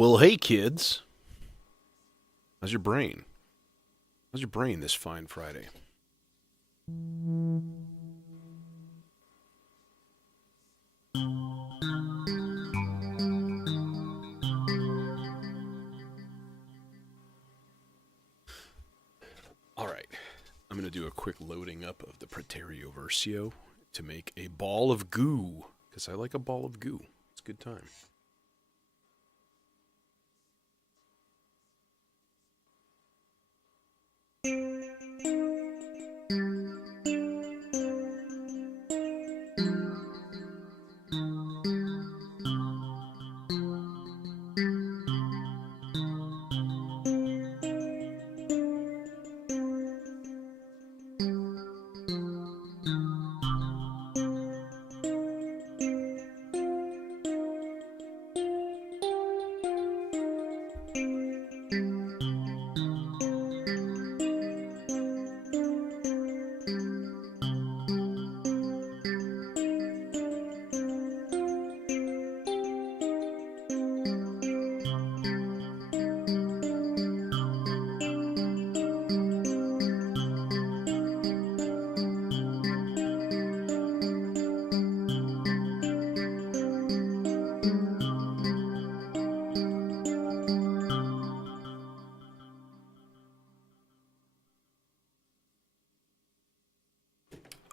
Well, hey kids, how's your brain? How's your brain this fine Friday? All right, I'm going to do a quick loading up of the Praeterio Versio to make a ball of goo, because I like a ball of goo. It's a good time.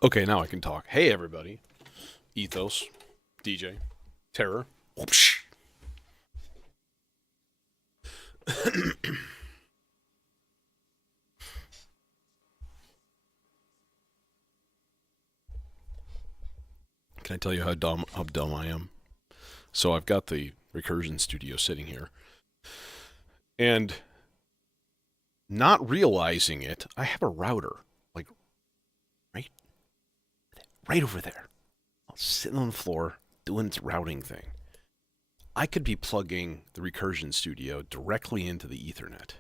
Okay, now I can talk. Hey everybody, Ethos, DJ, Terror. Whoopsh. Can I tell you how dumb I am? So I've got the Recursion Studio sitting here, and not realizing it, I have a router like right, right over there, sitting on the floor doing its routing thing. I could be plugging the Recursion Studio directly into the Ethernet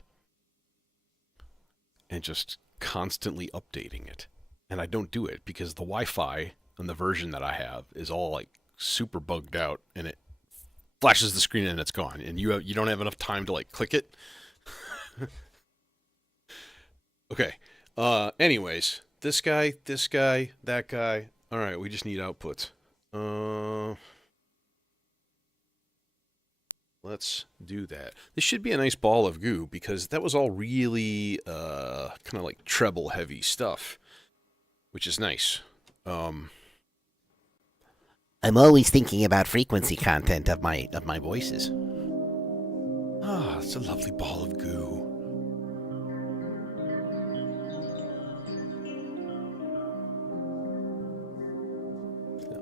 and just constantly updating it. And I don't do it because the Wi-Fi on the version that I have is all like super bugged out, and it flashes the screen and it's gone, and you don't have enough time to like click it. Okay. Anyways, this guy, that guy. All right, we just need outputs. Let's do that. This should be a nice ball of goo because that was all really kind of like treble heavy stuff, which is nice. I'm always thinking about frequency content of my voices. It's a lovely ball of goo.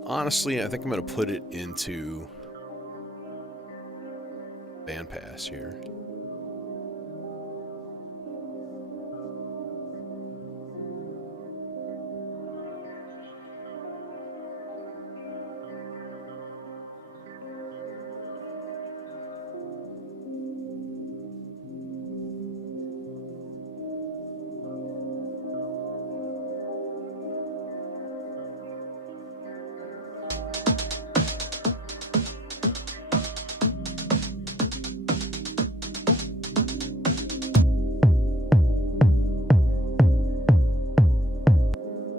Honestly, I think I'm going to put it into bandpass here.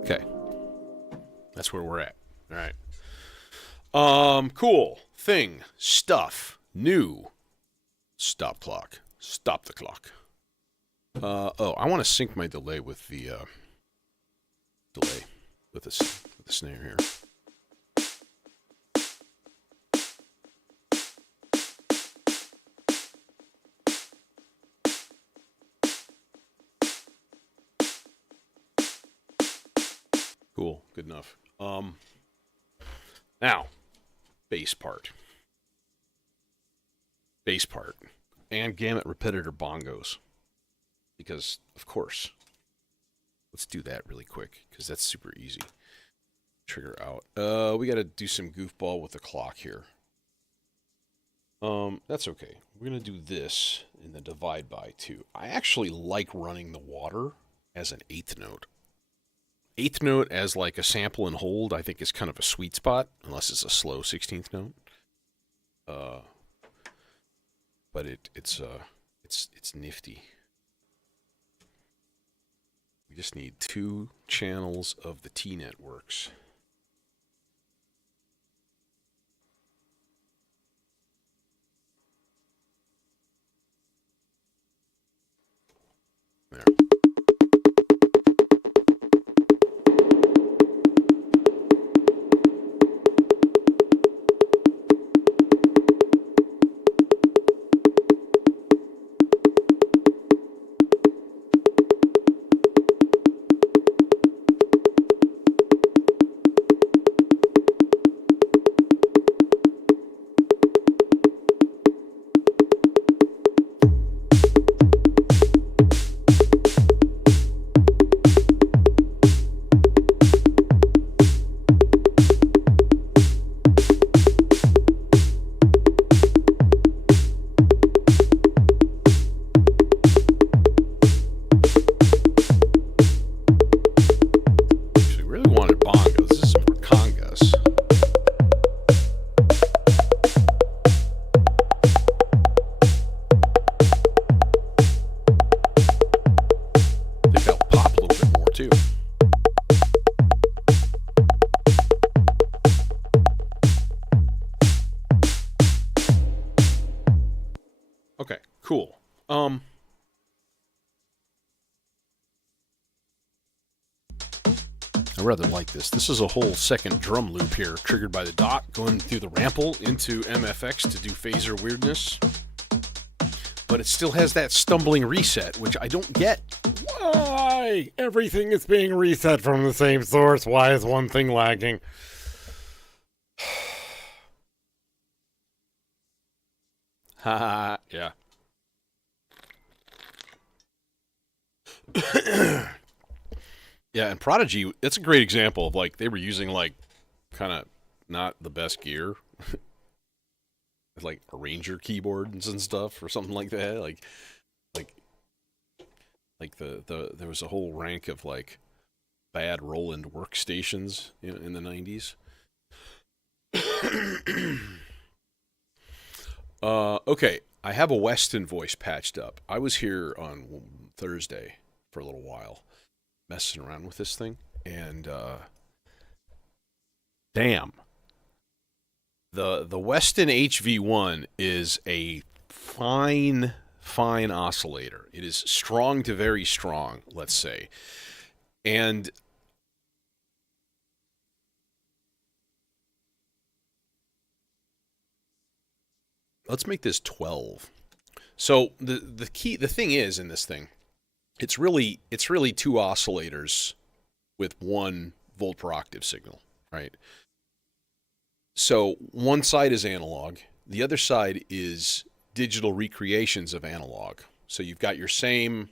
Okay. That's where we're at. All right. Cool. Thing. Stuff. New. Stop clock. Stop the clock. I want to sync my delay with the with the snare here. Cool. Good enough. Now, bass part. And gamut repetitor bongos. Because, of course. Let's do that really quick, because that's super easy. Trigger out. We gotta do some goofball with the clock here. That's okay. We're gonna do this in the divide by 2. I actually like running the water as an 8th note. 8th note as like a sample and hold, I think is kind of a sweet spot, unless it's a slow 16th note. but it's nifty. We just need 2 channels of the T networks. There. Okay, cool. I rather like this. This is a whole second drum loop here, triggered by the dot, going through the rample into MFX to do phaser weirdness. But it still has that stumbling reset, which I don't get. Why? Everything is being reset from the same source. Why is one thing lagging? Haha, yeah. Yeah, and Prodigy, it's a great example of like they were using like kind of not the best gear. Like arranger keyboards and stuff or something like that. Like there was a whole rank of like bad Roland workstations in the 90s. Okay, I have a Weston voice patched up. I was here on Thursday for a little while, messing around with this thing, and damn, the Weston HV1 is a fine oscillator. It is strong to very strong, let's say, and let's make this 12. So the thing is in this thing, it's really 2 oscillators with 1 volt per octave signal, right? So one side is analog, the other side is digital recreations of analog. So you've got your same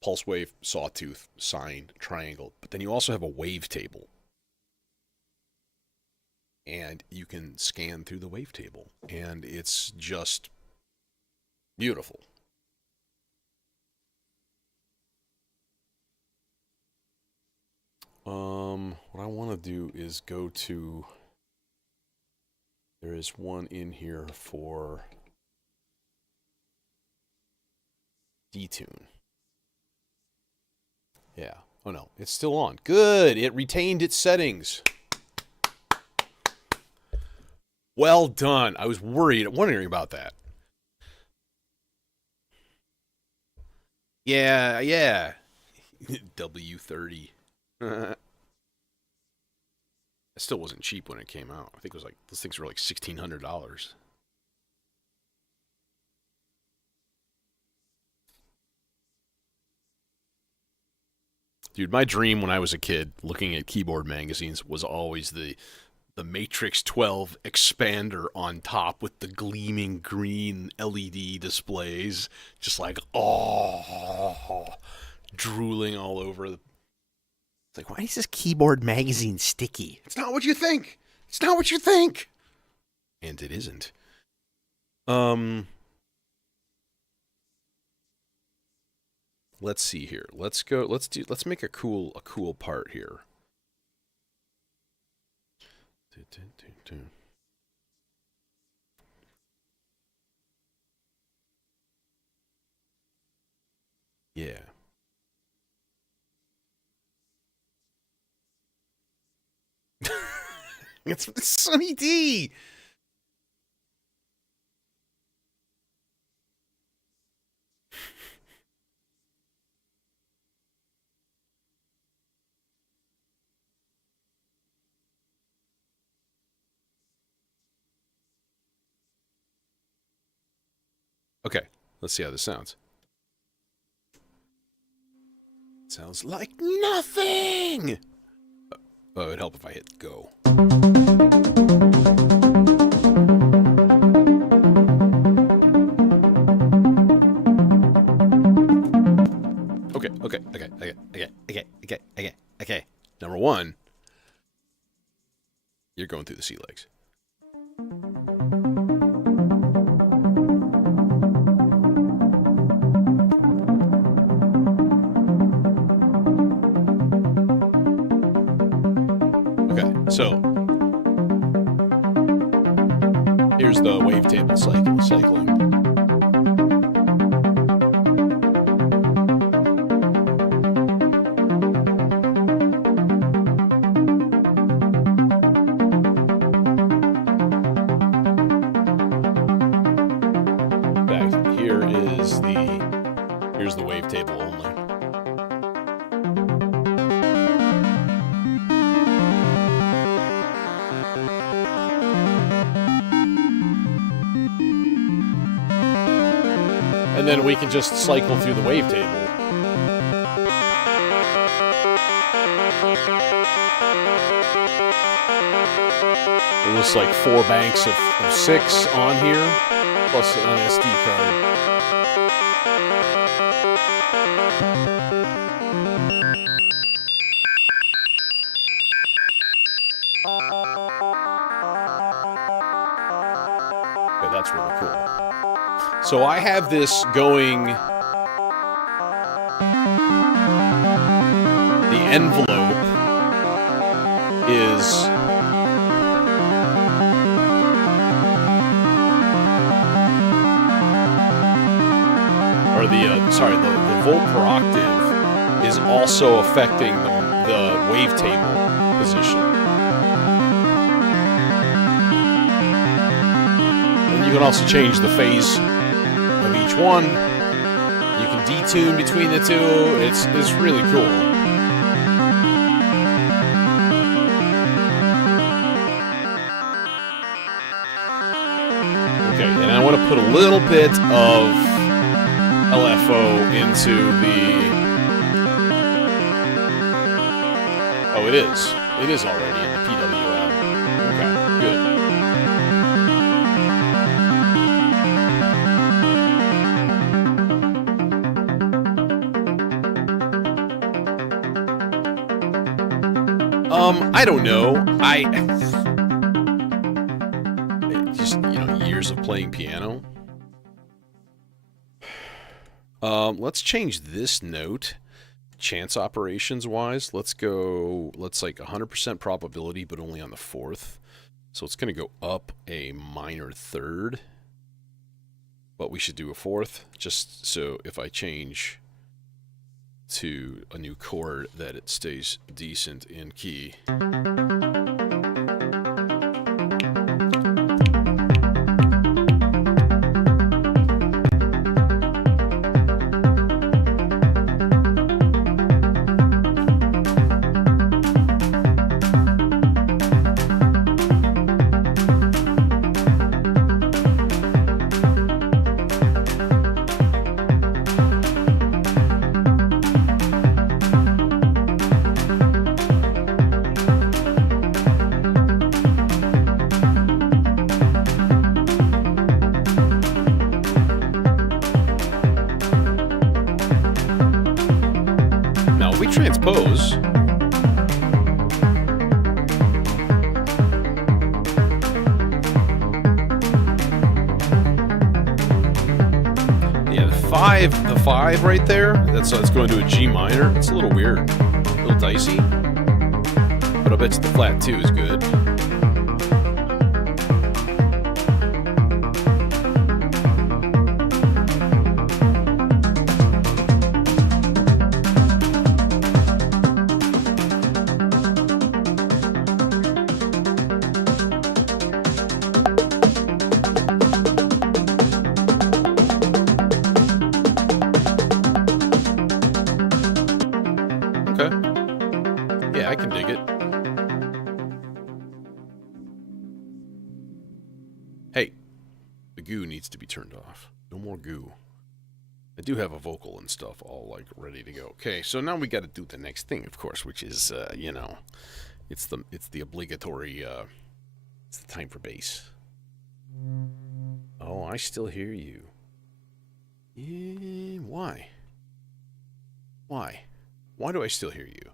pulse wave, sawtooth, sine, triangle, but then you also have a wavetable. And you can scan through the wavetable, and it's just beautiful. What I want to do is go to, there is one in here for detune. Yeah. Oh no, it's still on. Good. It retained its settings. Well done. I was wondering about that. Yeah. W30. It still wasn't cheap when it came out. I think it was like, those things were like $1,600. Dude, my dream when I was a kid looking at keyboard magazines was always the Matrix 12 expander on top with the gleaming green LED displays. Just like, drooling all over. It's like, why is this keyboard magazine sticky? It's not what you think. It's not what you think. And it isn't. Let's see here. Let's make a cool part here. Yeah. It's Sunny D. Okay, let's see how this sounds. Sounds like nothing. Oh, it'd help if I hit go. Okay. Number one, you're going through the sea legs. Okay, so here's the wavetable cycling. Here's the wavetable only. And then we can just cycle through the wavetable. It looks like 4 banks of 6 on here, plus an SD card. Okay, that's really cool. So I have this going. The envelope is the volt per octave is also affecting the wavetable position. And you can also change the phase of each one. You can detune between the two. It's really cool. Okay, and I want to put a little bit of LFO into the... Oh, it is. It is already in the PWM. Okay, good. I don't know. Just, years of playing piano. Let's change this note, chance operations wise. Let's like 100% probability, but only on the 4th. So it's going to go up a minor 3rd. But we should do a 4th, just so if I change to a new chord that it stays decent in key. Transpose. Yeah, the 5 right there, that's going to a G minor. It's a little weird, a little dicey, but I bet you the flat 2 is good. Yeah, I can dig it. Hey, the goo needs to be turned off. No more goo. I do have a vocal and stuff all like ready to go. Okay, so now we got to do the next thing, of course, which is it's the obligatory it's the time for bass. Oh, I still hear you. Yeah, why? Why? Why do I still hear you?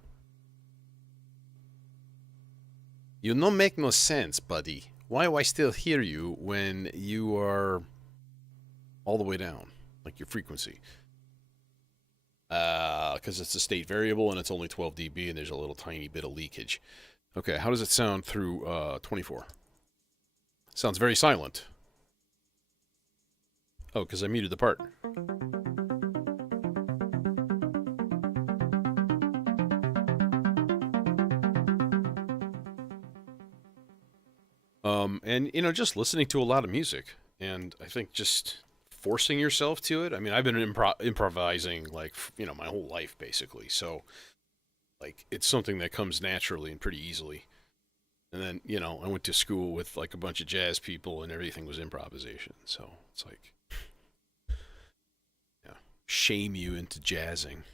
You no make no sense, buddy. Why do I still hear you when you are all the way down, like your frequency? Because it's a state variable and it's only 12 dB and there's a little tiny bit of leakage. Okay, how does it sound through 24? Sounds very silent. Oh, because I muted the part. And just listening to a lot of music, and I think just forcing yourself to it. I mean, I've been improvising like my whole life basically, so like it's something that comes naturally and pretty easily. And then I went to school with like a bunch of jazz people, and everything was improvisation. So it's like, yeah, shame you into jazzing.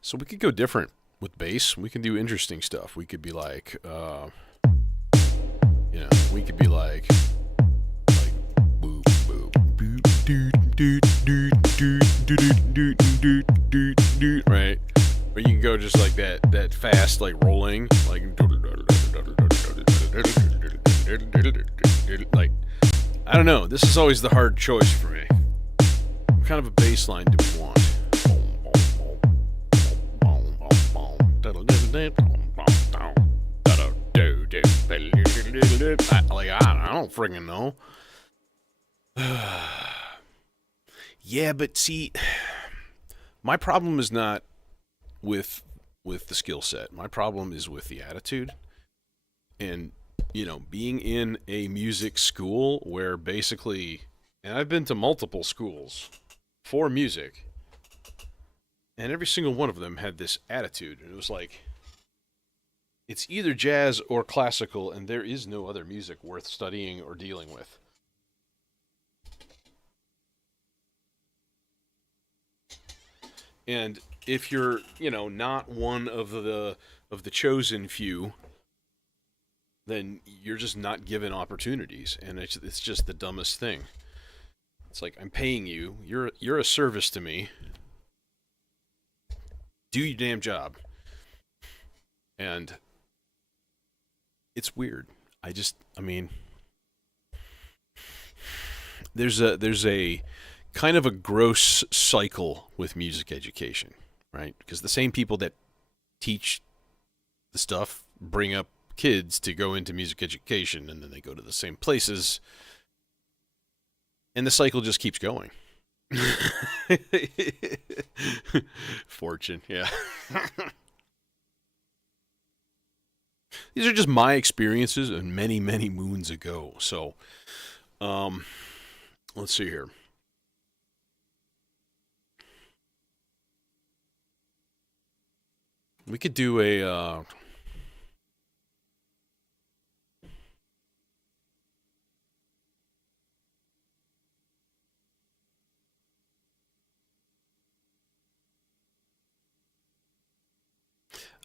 So we could go different with bass. We can do interesting stuff. We could be like, we could be like boop boop boop doot doot doot doot doot doot doot doot, right? Or you can go just like that fast, like rolling, like I don't know. This is always the hard choice for me. What kind of a bass line do we want? I don't friggin' know. Yeah, but see, my problem is not with the skill set. My problem is with the attitude. And being in a music school where basically, and I've been to multiple schools for music, and every single one of them had this attitude. And it was like, it's either jazz or classical, and there is no other music worth studying or dealing with. And if you're, not one of the chosen few, then you're just not given opportunities, and it's just the dumbest thing. It's like, I'm paying you. You're a service to me. Do your damn job. And it's weird. I mean, there's a kind of a gross cycle with music education, right? Because the same people that teach the stuff bring up kids to go into music education, and then they go to the same places, and the cycle just keeps going. Fortune, yeah. These are just my experiences and many, many moons ago. So, let's see here. We could do a.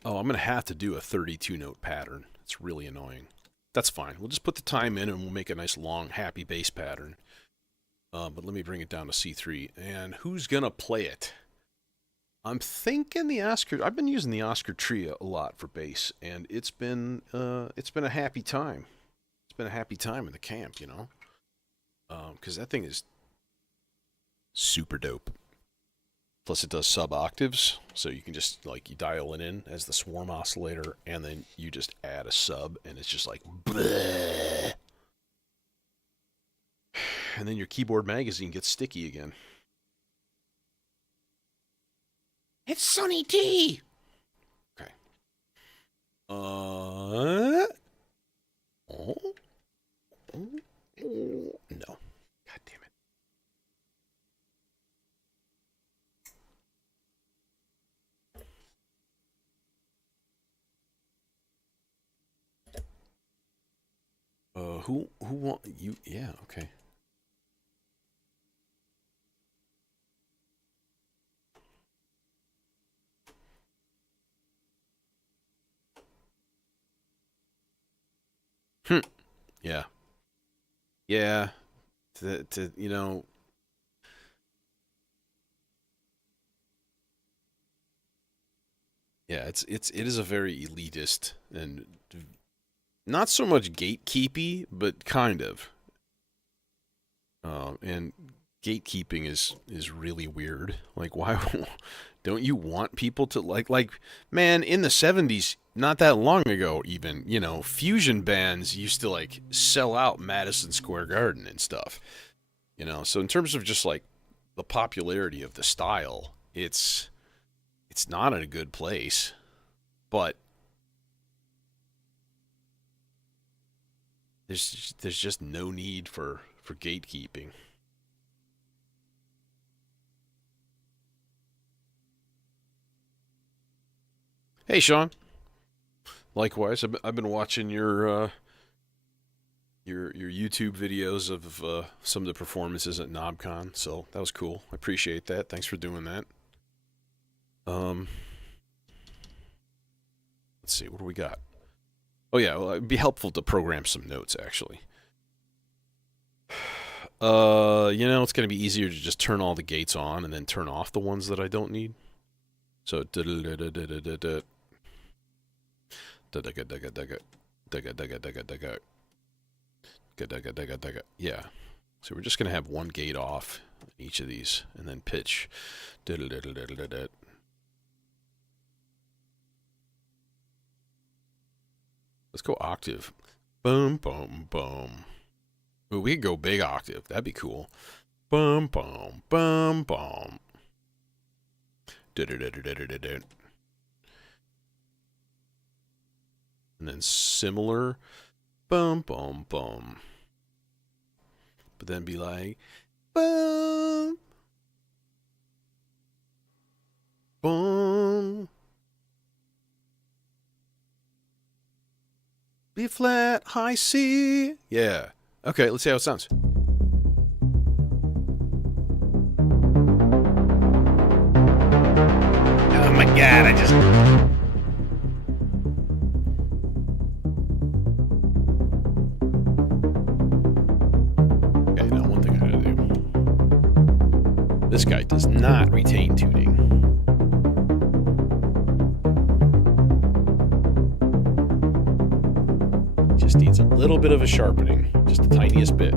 Oh, I'm going to have to do a 32 note pattern. It's really annoying. That's fine. We'll just put the time in and we'll make a nice long happy bass pattern. But let me bring it down to C3. And who's going to play it? I'm thinking the Oscar. I've been using the Oscar Trio a lot for bass, and it's been a happy time. It's been a happy time in the camp, because that thing is super dope. Plus, it does sub octaves, so you can just you dial it in as the swarm oscillator, and then you just add a sub, and it's just like bleh. And then your keyboard magazine gets sticky again. It's Sonny T. Okay. Oh. No. God damn it. Who want you? Yeah, okay. Hmm. Yeah. Yeah. To you know, yeah, it is a very elitist and not so much gatekeepy, but kind of. And gatekeeping is really weird. Like, why don't you want people to like? Man, in the '70s, not that long ago, even fusion bands used to like sell out Madison Square Garden and stuff. So in terms of just like the popularity of the style, it's not in a good place. But there's just no need for gatekeeping. Hey, Sean. Likewise, I've been watching your YouTube videos of some of the performances at KnobCon, so that was cool. I appreciate that. Thanks for doing that. Um, let's see, what do we got? Oh yeah, well, it'd be helpful to program some notes actually. It's gonna be easier to just turn all the gates on and then turn off the ones that I don't need. So yeah. So we're just gonna have one gate off in each of these, and then pitch. Let's go octave. Boom, boom, boom. Ooh, we could go big octave. That'd be cool. Boom, boom, boom, boom. And then similar. Boom, boom, boom. But then be like, boom, boom. B flat, high C. Yeah. Okay, let's see how it sounds. Oh my god, I just. Okay, now one thing I gotta do. This guy does not retain tuning. Just needs a little bit of a sharpening, just the tiniest bit.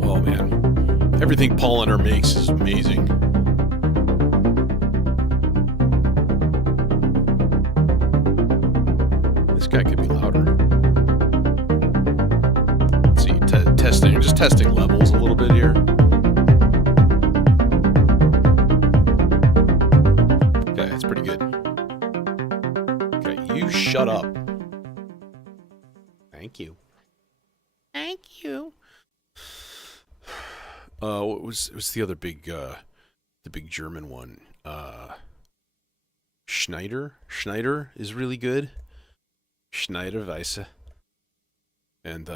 Oh man, everything Paul and her makes is amazing. This guy could be louder. Let's see, just testing levels a little bit here. Okay, that's pretty good. Okay, you shut up. Thank you. Thank you. What was the other the big German one? Schneider. Schneider is really good. Schneiderweisse. And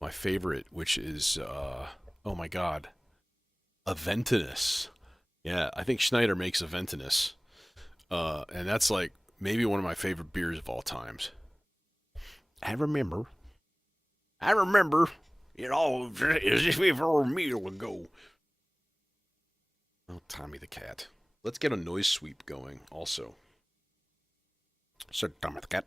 my favorite, which is oh my god, Aventinus. Yeah, I think Schneider makes Aventinus. And that's like maybe one of my favorite beers of all times. I remember. As if it were a meal ago. Oh, Tommy the cat. Let's get a noise sweep going also. Sit down with the cat.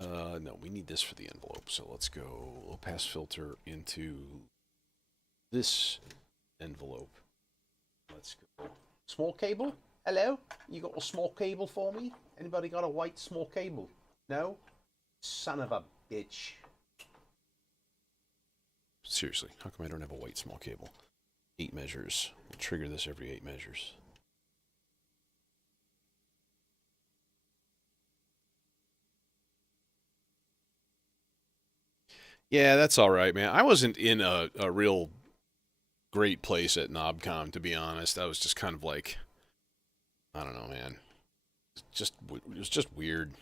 No, we need this for the envelope. So let's go low pass filter into this envelope. Let's go. Small cable? Hello? You got a small cable for me? Anybody got a white small cable? No? Son of a bitch. Seriously, how come I don't have a white small cable? 8 measures. We'll trigger this every 8 measures. Yeah, that's all right, man. I wasn't in a real great place at NobCon, to be honest. I was just kind of like, I don't know, man. It was just weird.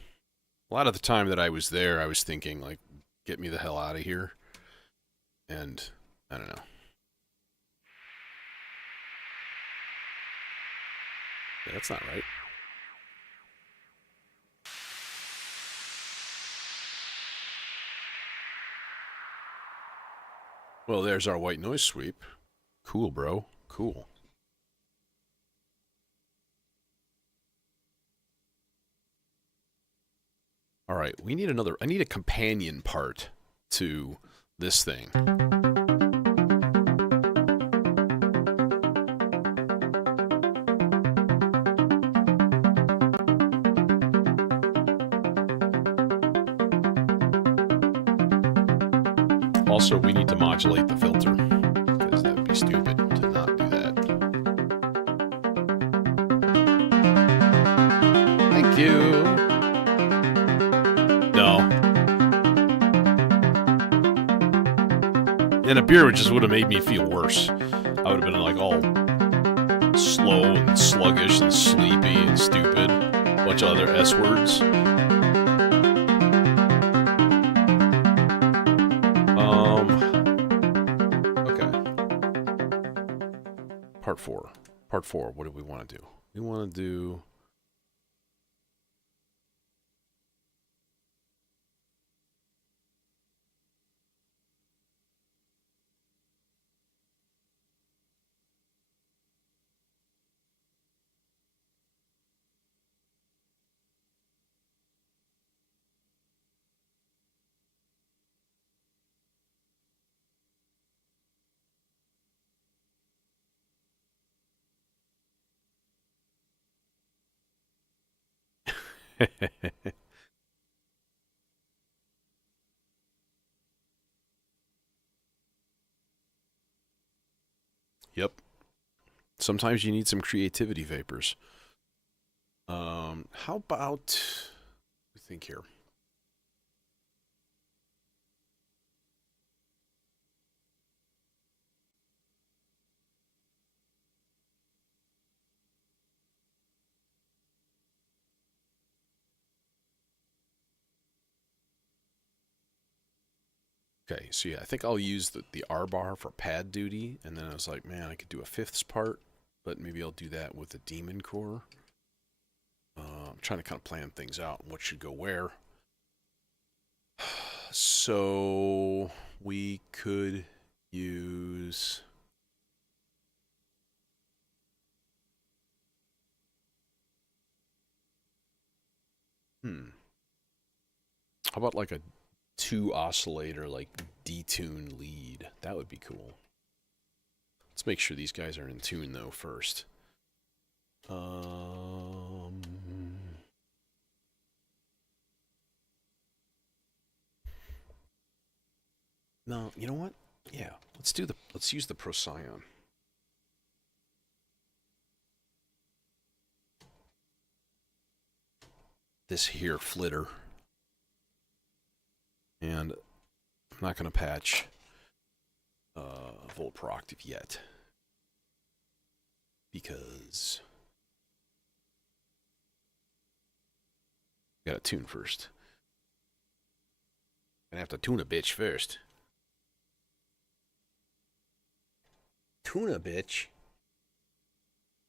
A lot of the time that I was there, I was thinking, like, get me the hell out of here. And I don't know. Yeah, that's not right. Well, there's our white noise sweep. Cool, bro. Cool. All right, we need another. I need a companion part to this thing. Also, we need to modulate the filter, because that would be stupid to not do that. Thank you. No. And a beer just would have made me feel worse. I would have been like all slow and sluggish and sleepy and stupid. A bunch of other S words. Part 4. Part 4, what do we want to do? We want to do... Yep. Sometimes you need some creativity vapors. How about... Let me think here. Okay, so yeah, I think I'll use the R bar for pad duty, and then I was like, man, I could do a fifths part, but maybe I'll do that with the demon core. I'm trying to kind of plan things out, what should go where. So we could use... How about like a 2 oscillator, like detune lead? That would be cool. Let's make sure these guys are in tune though first. No, you know what? Yeah, let's use the Procyon. This here flitter. And I'm not going to patch volt per octave yet, because I got to tune first. I have to tune a bitch first. Tune a bitch?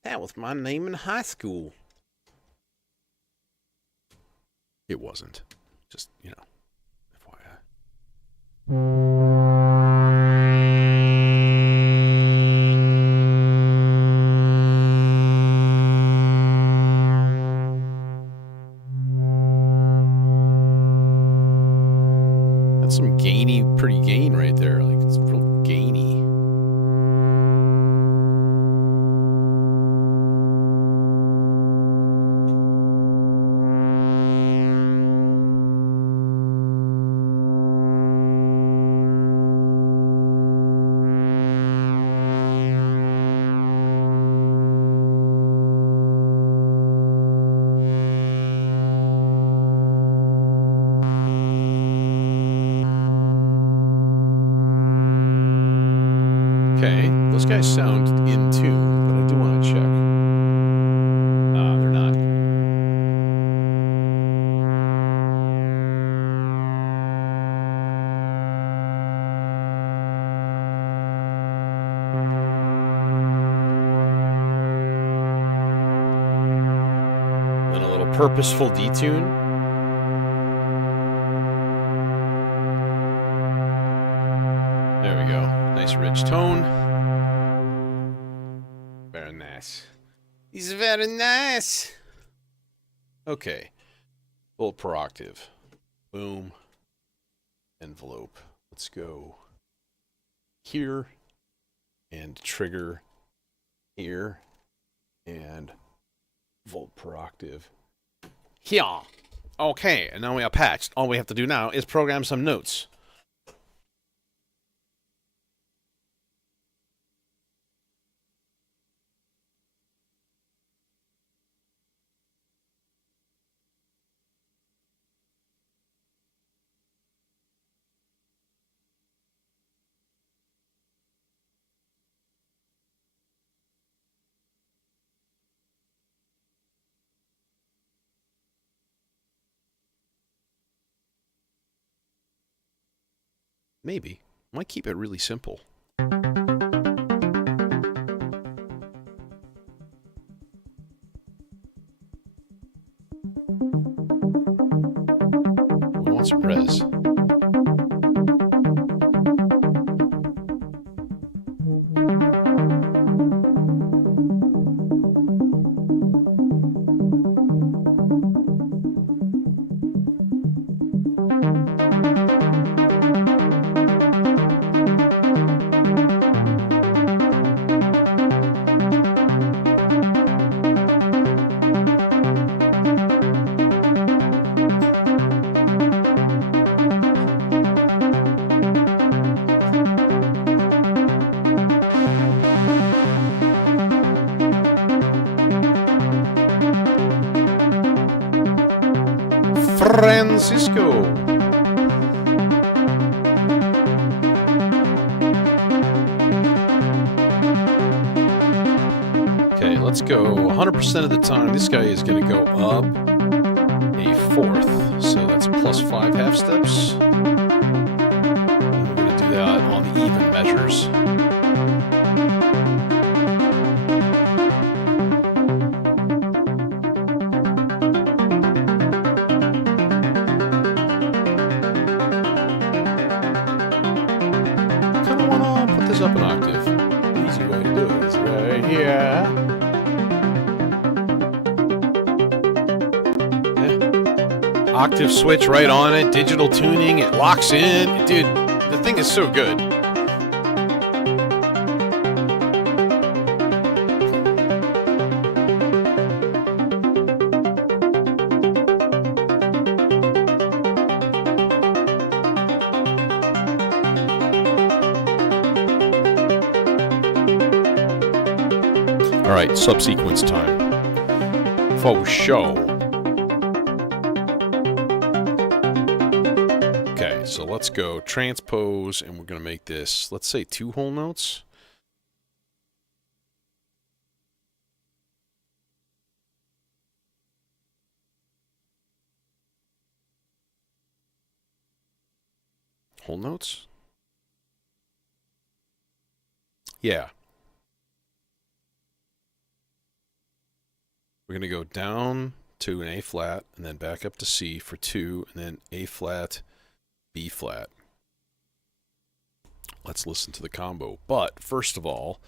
That was my name in high school. It wasn't. Just, you know, FYI. pretty gain right there. Like, it's real gainy. Okay, those guys sound in tune, but I do want to check. They're not. Then a little purposeful detune. There we go. Nice rich tone. Very nice. He's very nice. Okay. Full per octave. Boom. Envelope. Let's go here and trigger here and volt per octave here. Okay, and now we are patched. All we have to do now is program some notes. Maybe. Might keep it really simple. We want some res. Francisco. Okay, let's go 100% of the time. This guy is going to go up a fourth. So that's plus 5 half steps. And we're going to do that on the even measures. Up an octave. Easy way to do it is right here. Yeah. Octave switch right on it. Digital tuning. It locks in. Dude, the thing is so good. Alright, subsequence time. For show. Okay, so let's go transpose, and we're going to make this, let's say 2 whole notes. Whole notes? Yeah. We're going to go down to an A flat and then back up to C for 2 and then A flat, B flat. Let's listen to the combo. But first of all,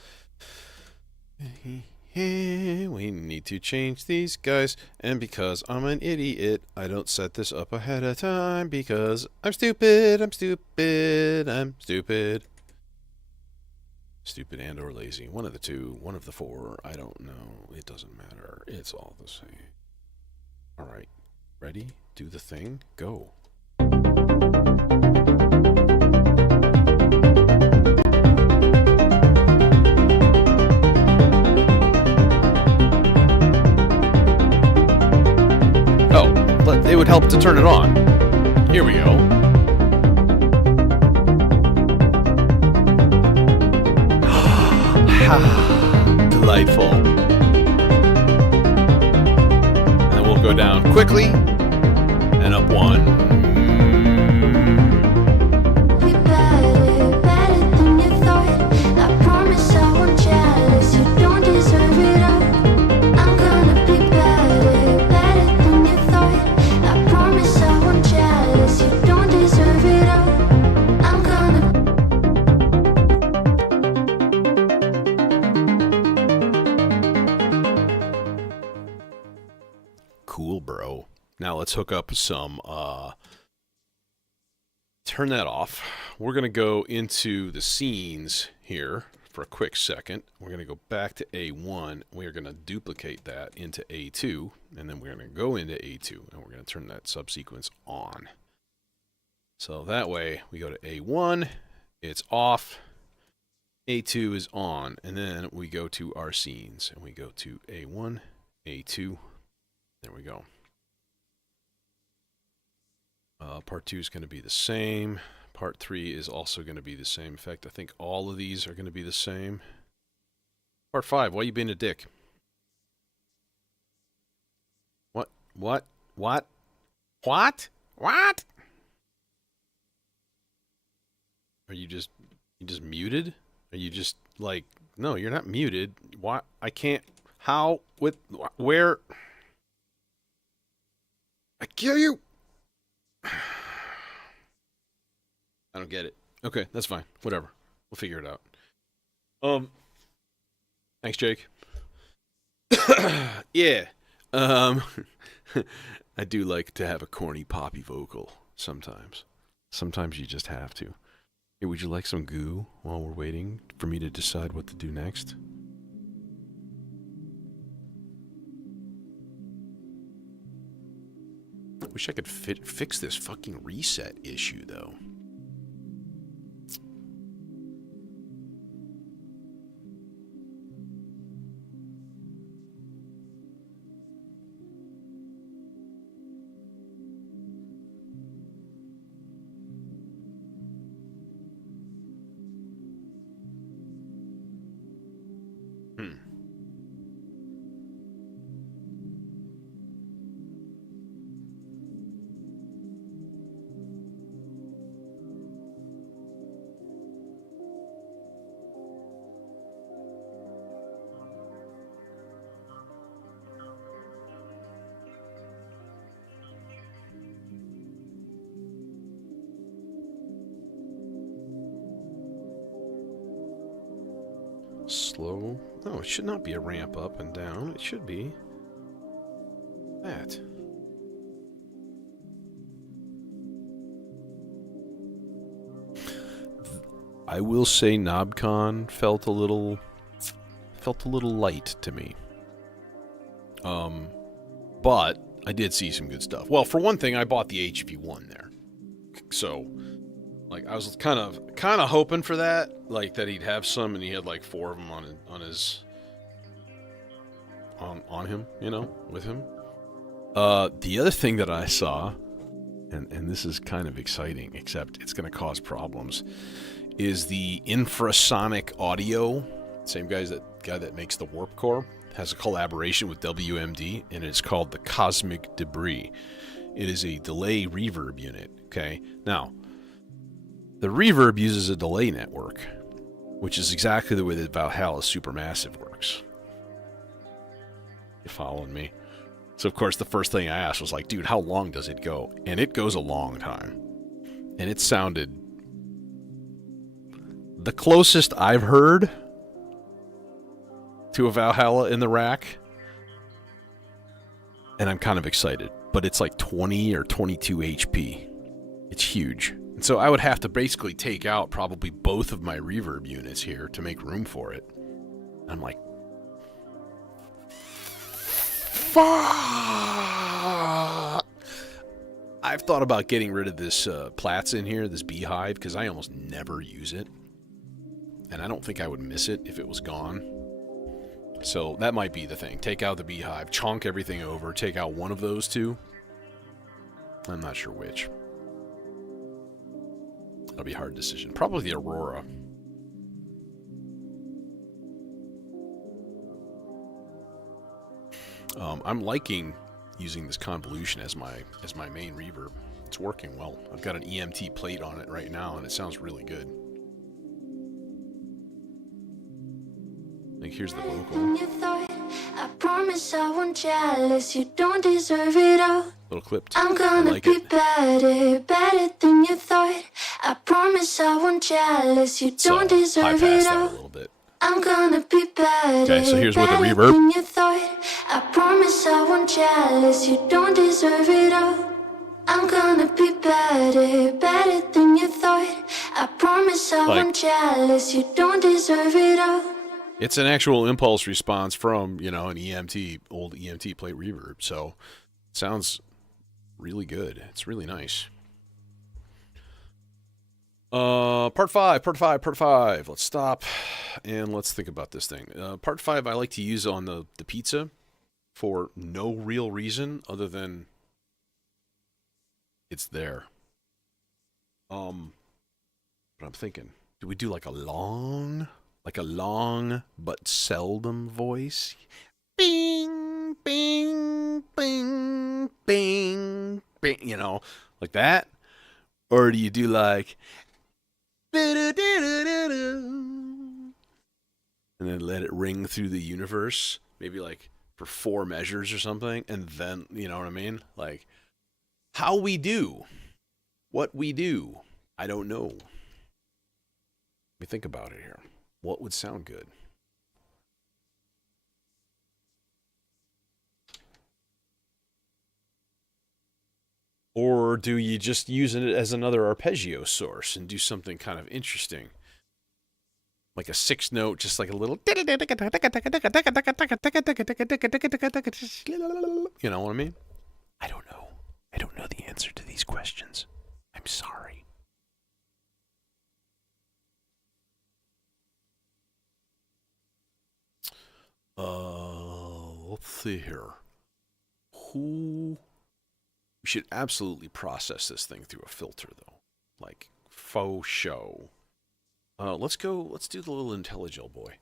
We need to change these guys. And because I'm an idiot, I don't set this up ahead of time because I'm stupid, I'm stupid, I'm stupid. Stupid and or lazy. One of the two, one of the four. I don't know. It doesn't matter. It's all the same. All right. Ready? Do the thing. Go. Oh, but it would help to turn it on. Here we go. Delightful. And then we'll go down quickly and up one. Better than you thought. I promise I won't jealous. You don't deserve it all. I'm gonna be better than you thought. I promise I won't jealous. You don't deserve it all. I'm gonna. Cool, bro. Now let's hook up some, turn that off. We're going to go into the scenes here for a quick second. We're going to go back to A1. We're going to duplicate that into A2, and then we're going to go into A2, and we're going to turn that subsequence on. So that way, we go to A1, it's off, A2 is on, and then we go to our scenes, and we go to A1, A2, there we go. Part 2 is going to be the same. Part 3 is also going to be the same. In fact, I think all of these are going to be the same. Part 5, why you being a dick? What? What? What? What? What? Are you just muted? Are you just like, no, you're not muted. Why? I can't. How? With? Where? I kill you. I don't get it. Okay, that's fine. Whatever. We'll figure it out. Thanks, Jake. Yeah. I do like to have a corny poppy vocal sometimes. Sometimes you just have to. Hey, would you like some goo while we're waiting for me to decide what to do next? Wish I could fix this fucking reset issue, though. Slow. No, it should not be a ramp up and down. It should be that. I will say KnobCon felt a little light to me. But I did see some good stuff. Well, for one thing, I bought the HV1 there. So, like, I was kind of hoping for that, like that he'd have some, and he had like 4 of them on him, you know, with him. The other thing that I saw, and this is kind of exciting, except it's going to cause problems, is the infrasonic audio. Same guy that makes the Warp Core has a collaboration with WMD, and it's called the Cosmic Debris. It is a delay reverb unit. Okay, now the reverb uses a delay network, which is exactly the way that Valhalla Supermassive works. You following me? So of course the first thing I asked was like, dude, how long does it go? And it goes a long time. And it sounded the closest I've heard to a Valhalla in the rack. And I'm kind of excited. But it's like 20 or 22 HP. It's huge. And so I would have to basically take out probably both of my reverb units here to make room for it. I'm like, fuck! I've thought about getting rid of this Platts in here, this beehive, because I almost never use it. And I don't think I would miss it if it was gone. So that might be the thing. Take out the beehive, chonk everything over, take out one of those two. I'm not sure which. That'll be a hard decision. Probably the Aurora. I'm liking using this convolution as my main reverb. It's working well. I've got an EMT plate on it right now, and it sounds really good. Like here's the vocal. I promise I won't jealous. You don't deserve it all. Little clipped. I'm gonna like be it. better than you thought. I promise I won't jealous. You don't deserve high it pass that a all. little bit. I'm gonna be better. Okay, so here's with the better reverb. than you thought. I promise I won't jealous. You don't deserve it all. I'm gonna be better than you thought. I promise I won't jealous. You don't deserve it all. It's an actual impulse response from, an EMT, old EMT plate reverb. So it sounds really good. It's really nice. Part five. Let's stop and let's think about this thing. Part 5 I like to use on the pizza for no real reason other than it's there. But I'm thinking, do we do like a long but seldom voice? Bing, bing, bing, bing, bing, like that? Or do you do like and then let it ring through the universe, maybe like for 4 measures or something, and then, you know what I mean? Like, how we do, what we do, I don't know. Let me think about it here. What would sound good? Or do you just use it as another arpeggio source and do something kind of interesting? Like a 6 note, just like a little... You know what I mean? I don't know. I don't know the answer to these questions. I'm sorry. Let's see here. We should absolutely process this thing through a filter, though. Like, faux show. Let's do the little IntelliGel boy.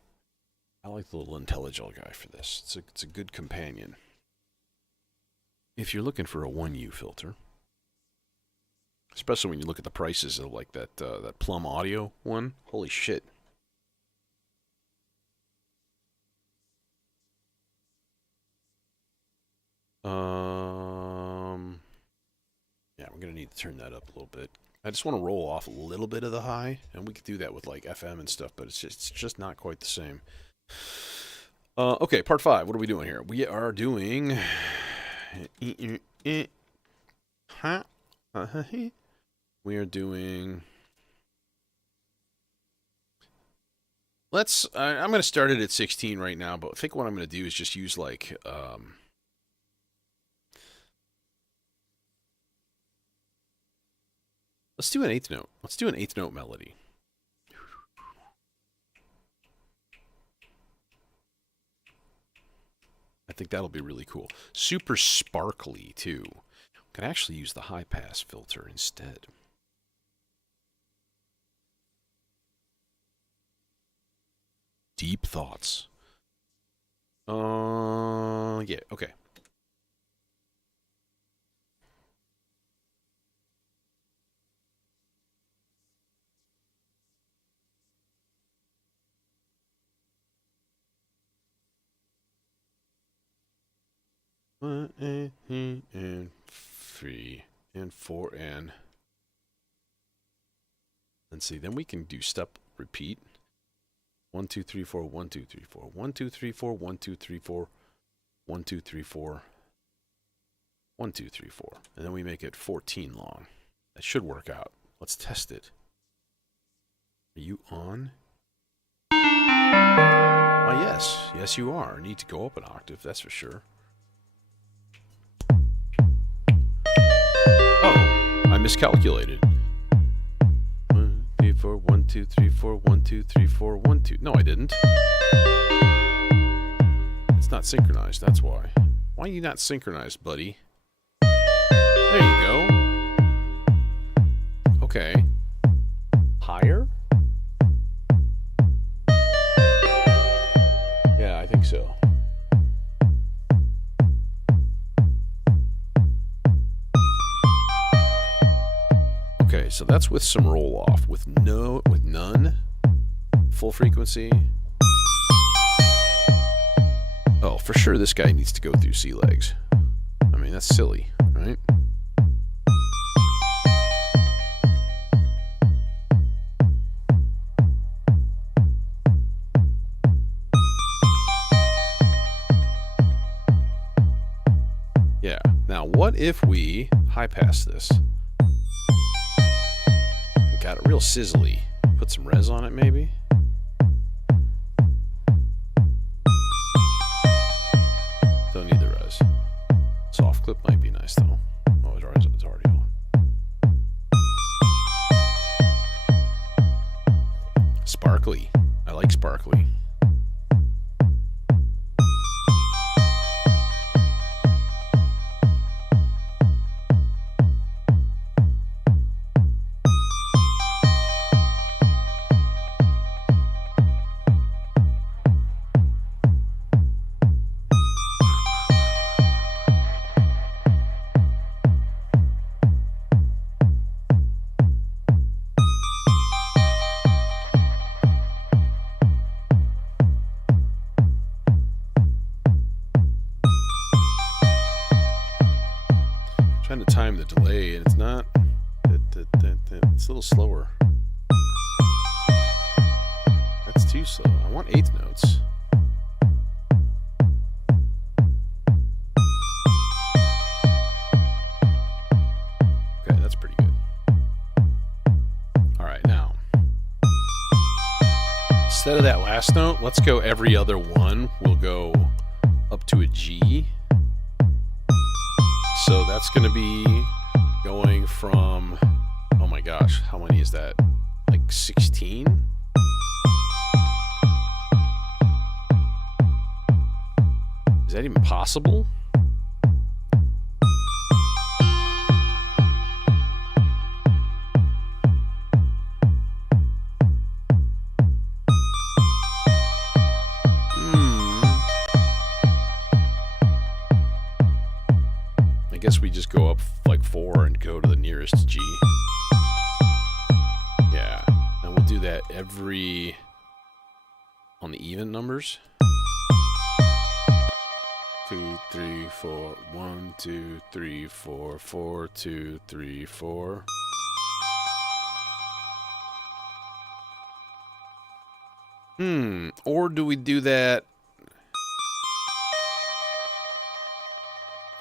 I like the little IntelliGel guy for this. It's a good companion. If you're looking for a 1U filter, especially when you look at the prices of like that Plum Audio one, holy shit. Yeah, we're gonna need to turn that up a little bit. I just want to roll off a little bit of the high, and we could do that with like FM and stuff, but it's just not quite the same. Okay, part 5. What are we doing here? We are doing. We are doing. I'm gonna start it at 16 right now, but I think what I'm gonna do is just use like. Let's do an 8th note. Let's do an 8th note melody. I think that'll be really cool. Super sparkly, too. Could actually use the high pass filter instead. Deep thoughts. Yeah, okay. And 3 and 4 and let's see, then we can do step repeat. 1, 2, 3, 4, 1, 2, 3, 4, 1, 2, 3, 4, 1, 2, 3, 4, 1, 2, 3, 4, 1, 2, 3, 4. And then we make it 14 long. That should work out. Let's test it. Are you on? Oh, yes. Yes, you are. Need to go up an octave, that's for sure. Oh, I miscalculated. 1, 3, 4, 1, 2, 3, 4, 1, 2, 3, 4, 1, 2. No, I didn't. It's not synchronized, that's why. Why are you not synchronized, buddy? There you go. Okay. Higher? Yeah, I think so. Okay, so that's with some roll off. With none. Full frequency. Oh, for sure this guy needs to go through C legs. I mean, that's silly, right? Yeah. Now, what if we high pass this? Got it real sizzly. Put some res on it, maybe? Don't need the res. Soft clip might be nice, though. Oh, it's already on. Sparkly. I like sparkly. Trying to time the delay, and it's not. It's a little slower. That's too slow. I want eighth notes. Okay, that's pretty good. All right, now instead of that last note, let's go every other one. We'll go up to a G. So that's going to be going from, oh my gosh, how many is that? Like 16? Is that even possible? I guess we just go up like 4 and go to the nearest G. Yeah, and we'll do that every on the even numbers. 2, 3, 4, 1, 2, 3, 4, 4, 2, 3, 4. Or do we do that?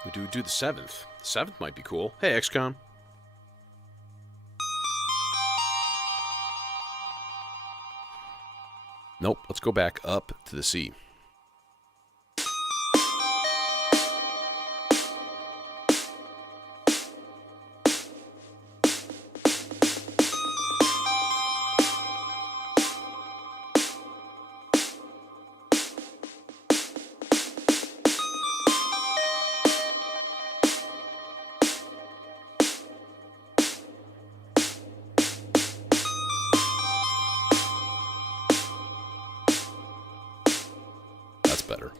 We do the 7th. The 7th might be cool. Hey, XCOM. Nope, let's go back up to the C. Better.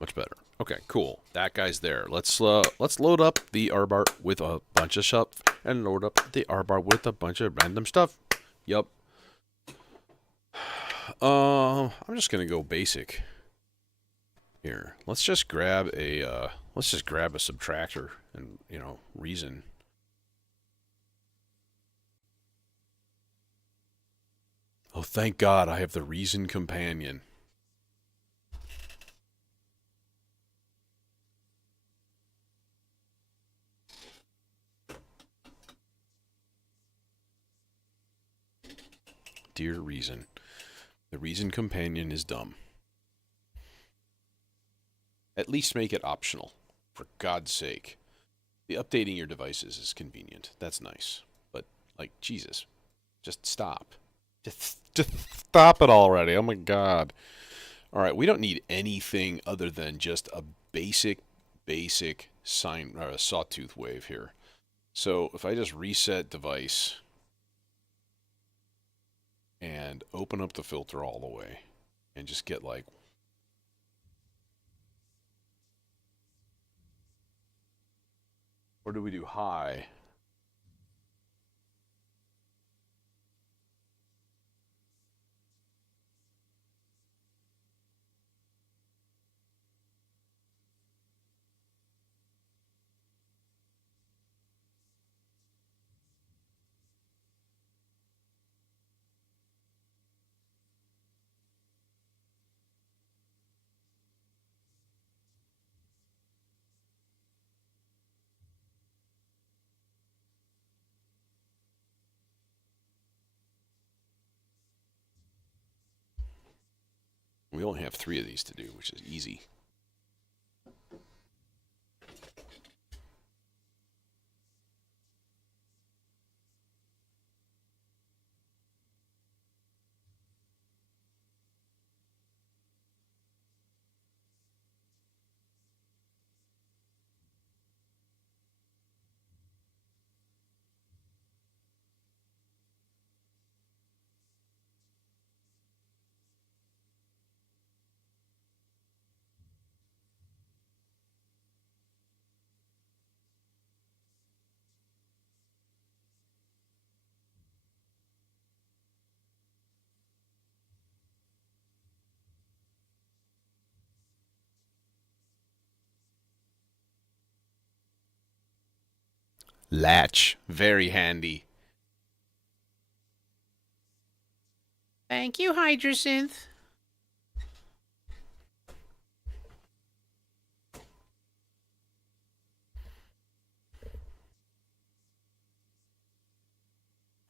Much better. Okay, cool. That guy's there. Let's load up the R bar with a bunch of stuff and load up the R bar with a bunch of random stuff. Yup. I'm just gonna go basic here. Let's just grab a subtractor and reason. Oh, thank God I have the Reason Companion. Dear Reason. The Reason Companion is dumb. At least make it optional. For God's sake. The updating your devices is convenient. That's nice. But, like, Jesus. Just stop. Just stop it already. Oh my God. Alright, we don't need anything other than just a basic sine, or a sawtooth wave here. So if I just reset device and open up the filter all the way and just get like, or do we do high? We only have 3 of these to do, which is easy. Latch. Very handy. Thank you, Hydrosynth.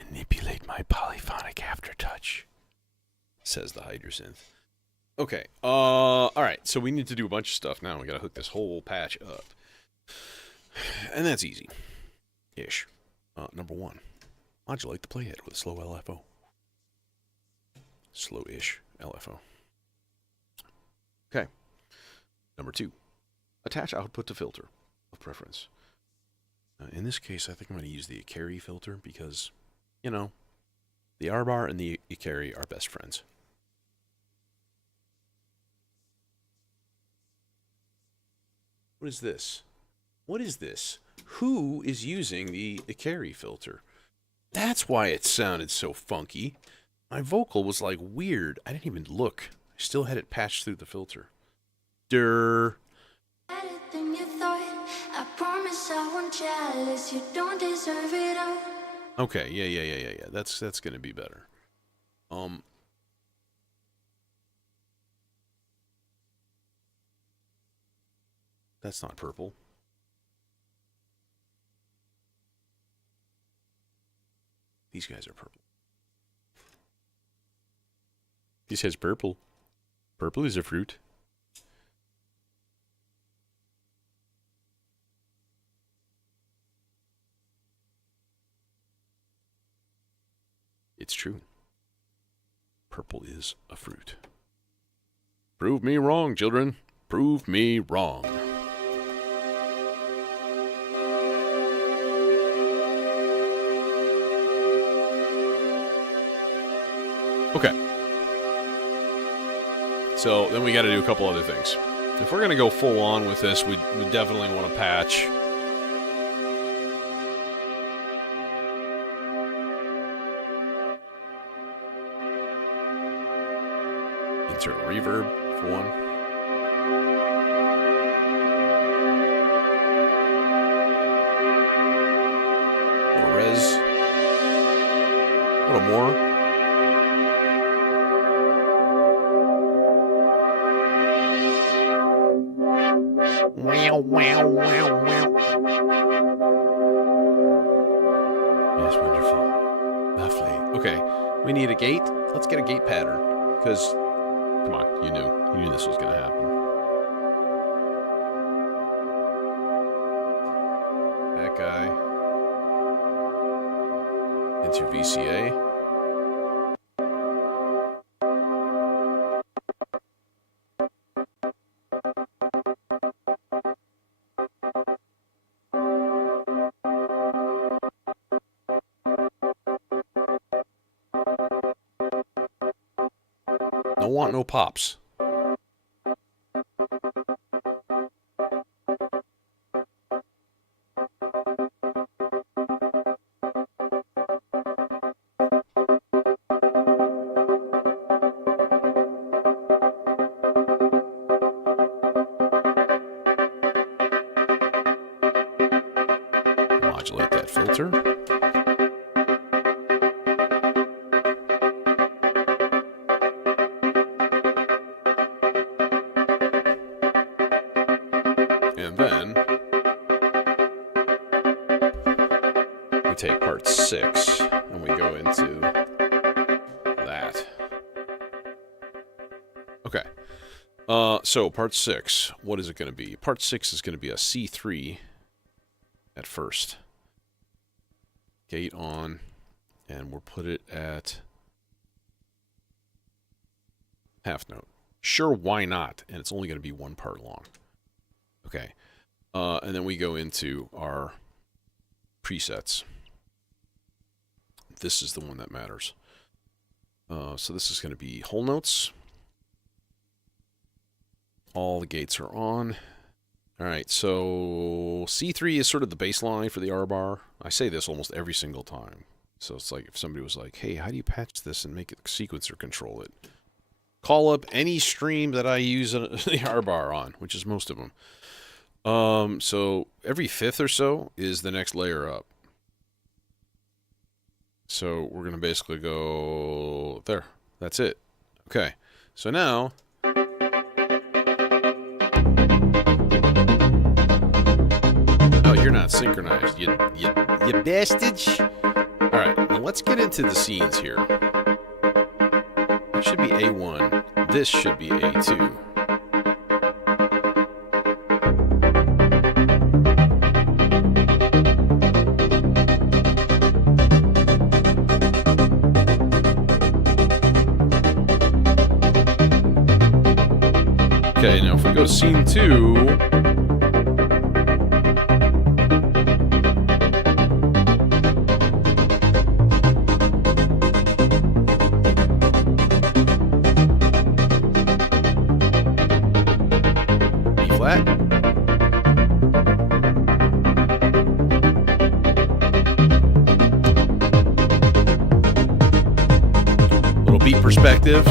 Manipulate my polyphonic aftertouch, says the Hydrosynth. Okay, alright, so we need to do a bunch of stuff now. We gotta hook this whole patch up. And that's easy. Ish. Number 1. Modulate the playhead with a slow LFO. Slow-ish LFO. Okay. Number 2. Attach output to filter of preference. In this case, I think I'm going to use the Ikari filter because, you know, the R-bar and the Ikari are best friends. What is this? What is this? Who is using the Ikari filter? That's why it sounded so funky. My vocal was like weird. I didn't even look. I still had it patched through the filter. Durr. Better than you thought. I promise I won't jealous. You don't deserve it all. Okay, yeah. That's gonna be better. That's not purple. These guys are purple. He says purple. Purple is a fruit. It's true. Purple is a fruit. Prove me wrong, children. Prove me wrong. Okay. So then we got to do a couple other things. If we're going to go full on with this, we definitely want to patch. Insert reverb for one. A little res. A little more. Wow, wow, wow, wow. Yes, wonderful. Lovely. Okay, we need a gate. Let's get a gate pattern. Because, come on, you knew this was going to happen. That guy into VCA. No want no pops. Modulate that filter. And then we take part 6 and we go into that. Okay. So part 6, what is it going to be? Part 6 is going to be a C3 at first. Gate on, and we'll put it at half note. Sure, why not? And it's only going to be 1 part long. Okay. And then we go into our presets. This is the one that matters. So this is going to be whole notes. All the gates are on. All right, so C3 is sort of the baseline for the R bar. I say this almost every single time. So it's like if somebody was like, hey, how do you patch this and make it sequencer control it? Call up any stream that I use the R bar on, which is most of them. So every 5th or so is the next layer up. So we're going to basically go there. That's it. Okay. So now... Oh, you're not synchronized. You bastard. All right. Now let's get into the scenes here. It should be A1. This should be A2. Okay, now if we go to scene 2, B flat. Little beat perspective.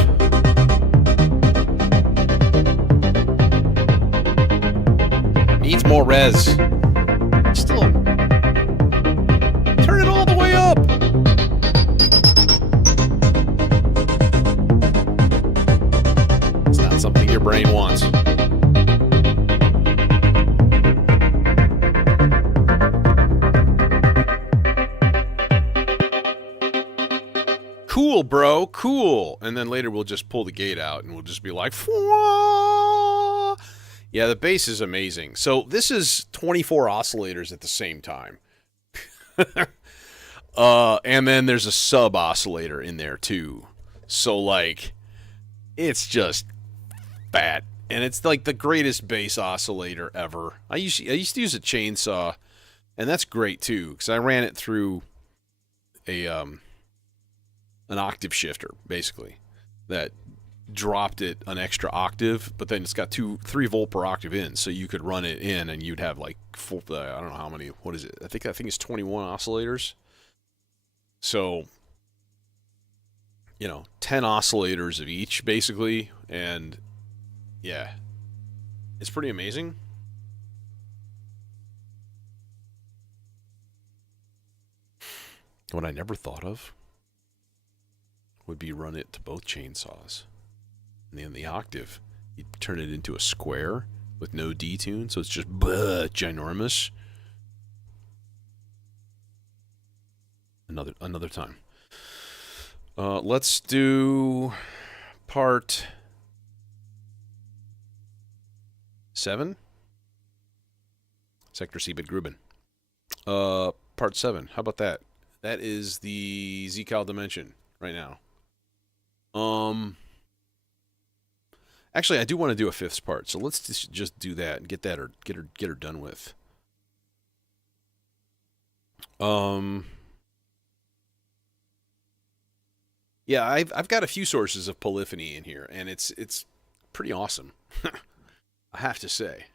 Needs more res. Still. Turn it all the way up. It's not something your brain wants. Cool, bro. Cool. And then later we'll just pull the gate out and we'll just be like, Fwah! Yeah, the bass is amazing. So this is 24 oscillators at the same time. And then there's a sub oscillator in there too. So like, it's just fat. And it's like the greatest bass oscillator ever. I used to use a chainsaw, and that's great too, because I ran it through a an octave shifter, basically, that dropped it an extra octave, but then it's got 3 volt per octave in, so you could run it in and you'd have like full, I don't know how many, what is it? I think it's 21 oscillators. So, 10 oscillators of each basically, and yeah, it's pretty amazing. What I never thought of would be run it to both chainsaws. And then the octave, you turn it into a square, with no detune, so it's just ginormous. Another time. Let's do part 7. Sector C bit Gruben. Part 7. How about that? That is the Z-Cal dimension right now. Actually, I do want to do a 5th part, so let's just do that and get that or get her done with. Yeah, I've got a few sources of polyphony in here, and it's pretty awesome. I have to say.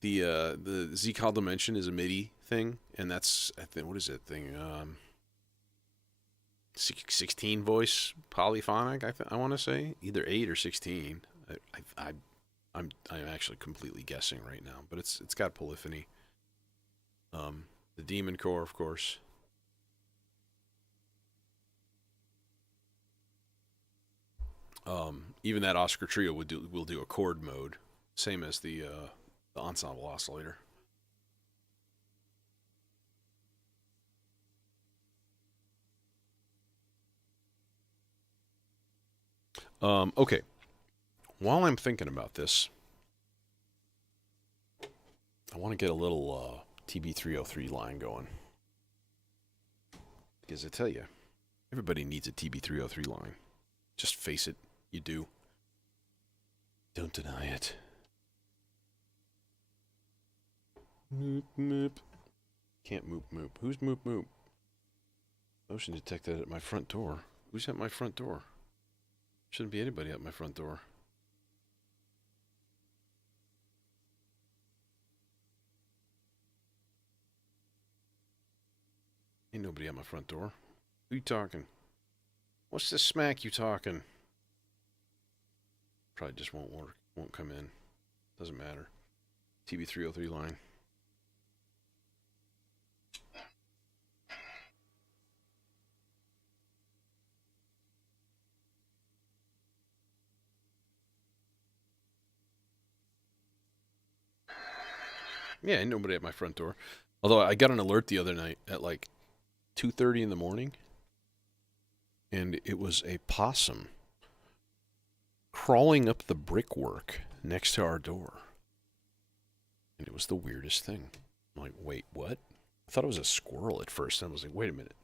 The Z-Cal dimension is a MIDI thing, and that's, I think, what is that thing? 16 voice polyphonic. I want to say either 8 or 16. I'm actually completely guessing right now, but it's got polyphony. The Demon Core, of course. Even that Oscar Trio will do a chord mode, same as the ensemble oscillator. Okay. While I'm thinking about this, I want to get a little TB303 line going. Because I tell you, everybody needs a TB303 line. Just face it, you do. Don't deny it. Moop, moop. Can't moop, moop. Who's moop, moop? Motion detected at my front door. Who's at my front door? Shouldn't be anybody at my front door. Ain't nobody at my front door. Who you talking? What's this smack you talking? Probably just won't work. Won't come in. Doesn't matter. TB303 line. Yeah, ain't nobody at my front door. Although I got an alert the other night at like 2:30 in the morning. And it was a possum crawling up the brickwork next to our door. And it was the weirdest thing. I'm like, wait, what? I thought it was a squirrel at first. And I was like, wait a minute.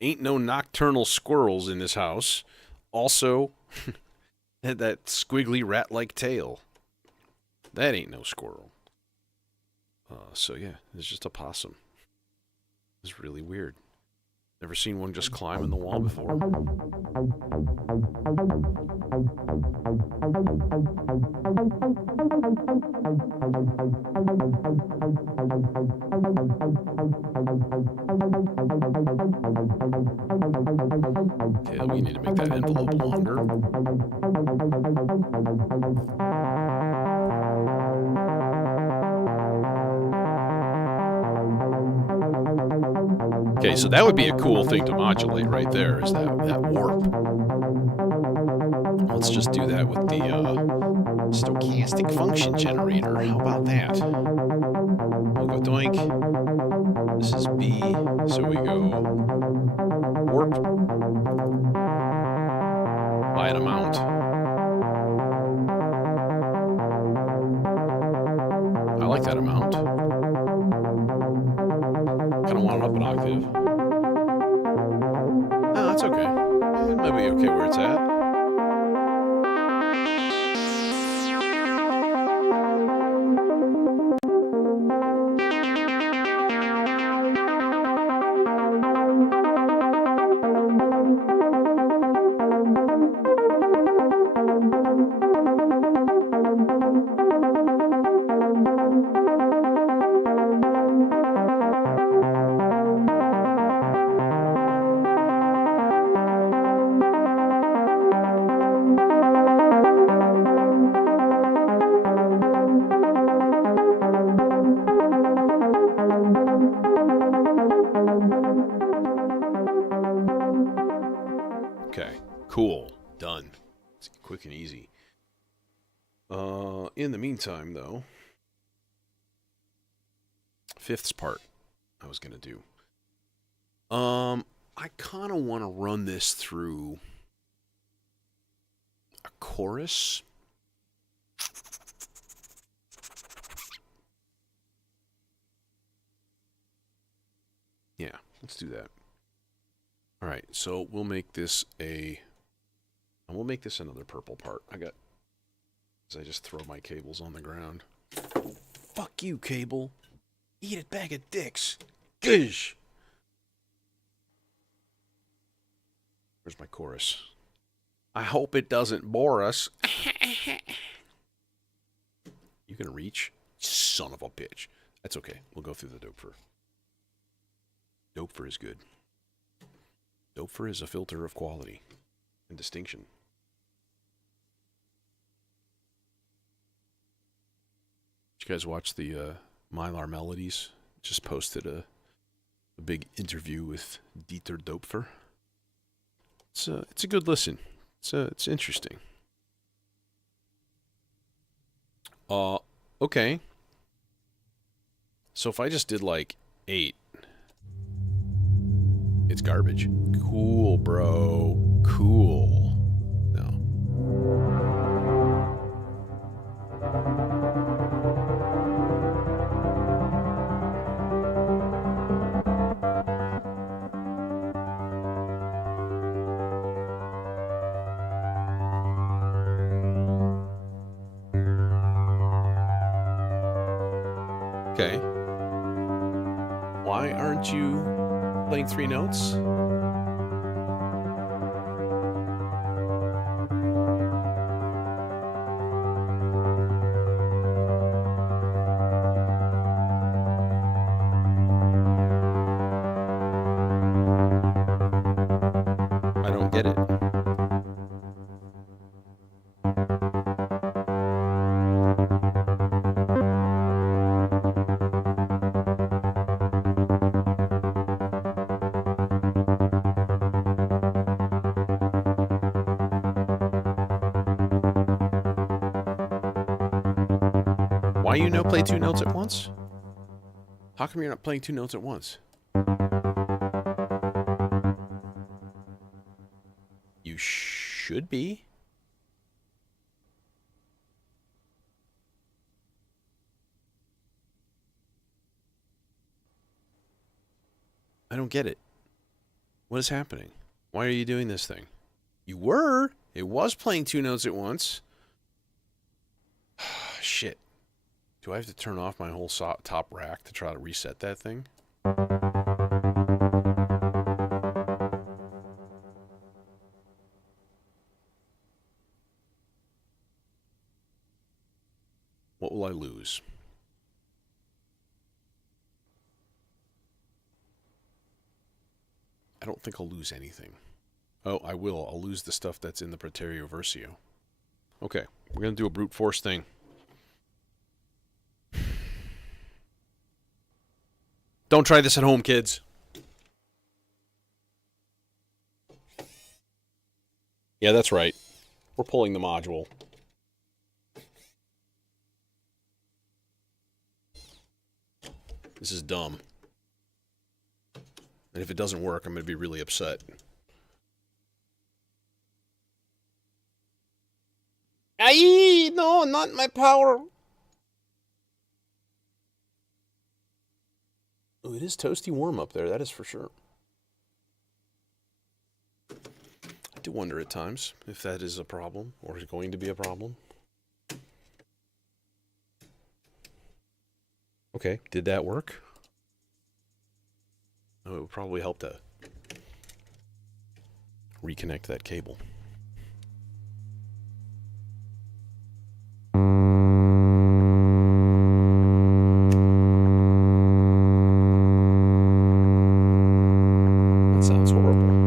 Ain't no nocturnal squirrels in this house. Also, had that squiggly rat-like tail. That ain't no squirrel. So yeah, it's just a possum. It's really weird. Never seen one just climb in the wall before. Yeah, we need to make that envelope longer. Okay, so that would be a cool thing to modulate right there, is that warp. Let's just do that with the stochastic function generator. How about that? We'll go doink. This is B, so we go warp by an amount. I like that amount. Kind of want it up an octave. No, that's okay. It might be okay where it's at. Okay, cool, done. It's quick and easy. in the meantime, though, fifth's part I was going to do. I kind of want to run this through a chorus. Yeah, let's do that. All right, so we'll make this another purple part. I just throw my cables on the ground. Fuck you, cable. Eat it, bag of dicks. Gish. Where's my chorus? I hope it doesn't bore us. You can reach? Son of a bitch. That's okay. We'll go through the Dopefer. Dopefer is good. Dopefer is a filter of quality and distinction. Did you guys watch the Mylar Melodies? Just posted a big interview with Dieter Dopefer. It's a good listen. It's interesting. Okay. So if I just did like 8, it's garbage. Cool, bro. Cool. No. Okay. Why aren't you playing 3 notes? I don't get it. Why you no play 2 notes at once? How come you're not playing 2 notes at once? You should be. I don't get it. What is happening? Why are you doing this thing? You were. It was playing 2 notes at once. Shit. Do I have to turn off my whole top rack to try to reset that thing? What will I lose? I don't think I'll lose anything. Oh, I will. I'll lose the stuff that's in the Praeterio Versio. Okay, we're going to do a brute force thing. Don't try this at home, kids. Yeah, that's right. We're pulling the module. This is dumb. And if it doesn't work, I'm going to be really upset. Aye, no, not my power. Oh, it is toasty warm up there, that is for sure. I do wonder at times if that is a problem, or is going to be a problem. Okay, did that work? Oh, it would probably help to reconnect that cable. That sounds horrible.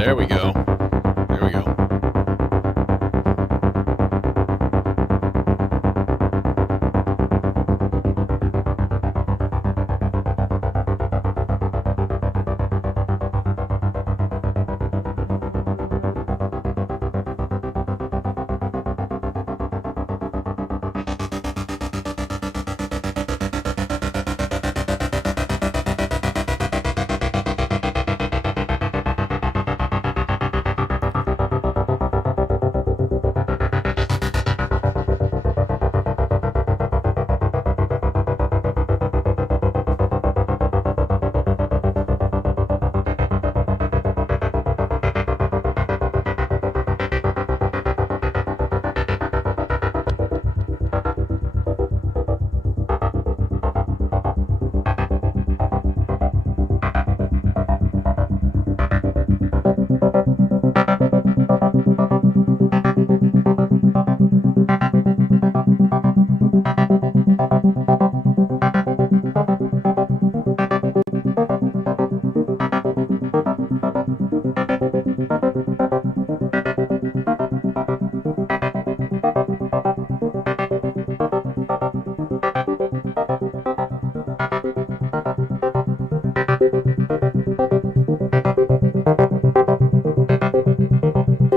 There we go. There we go.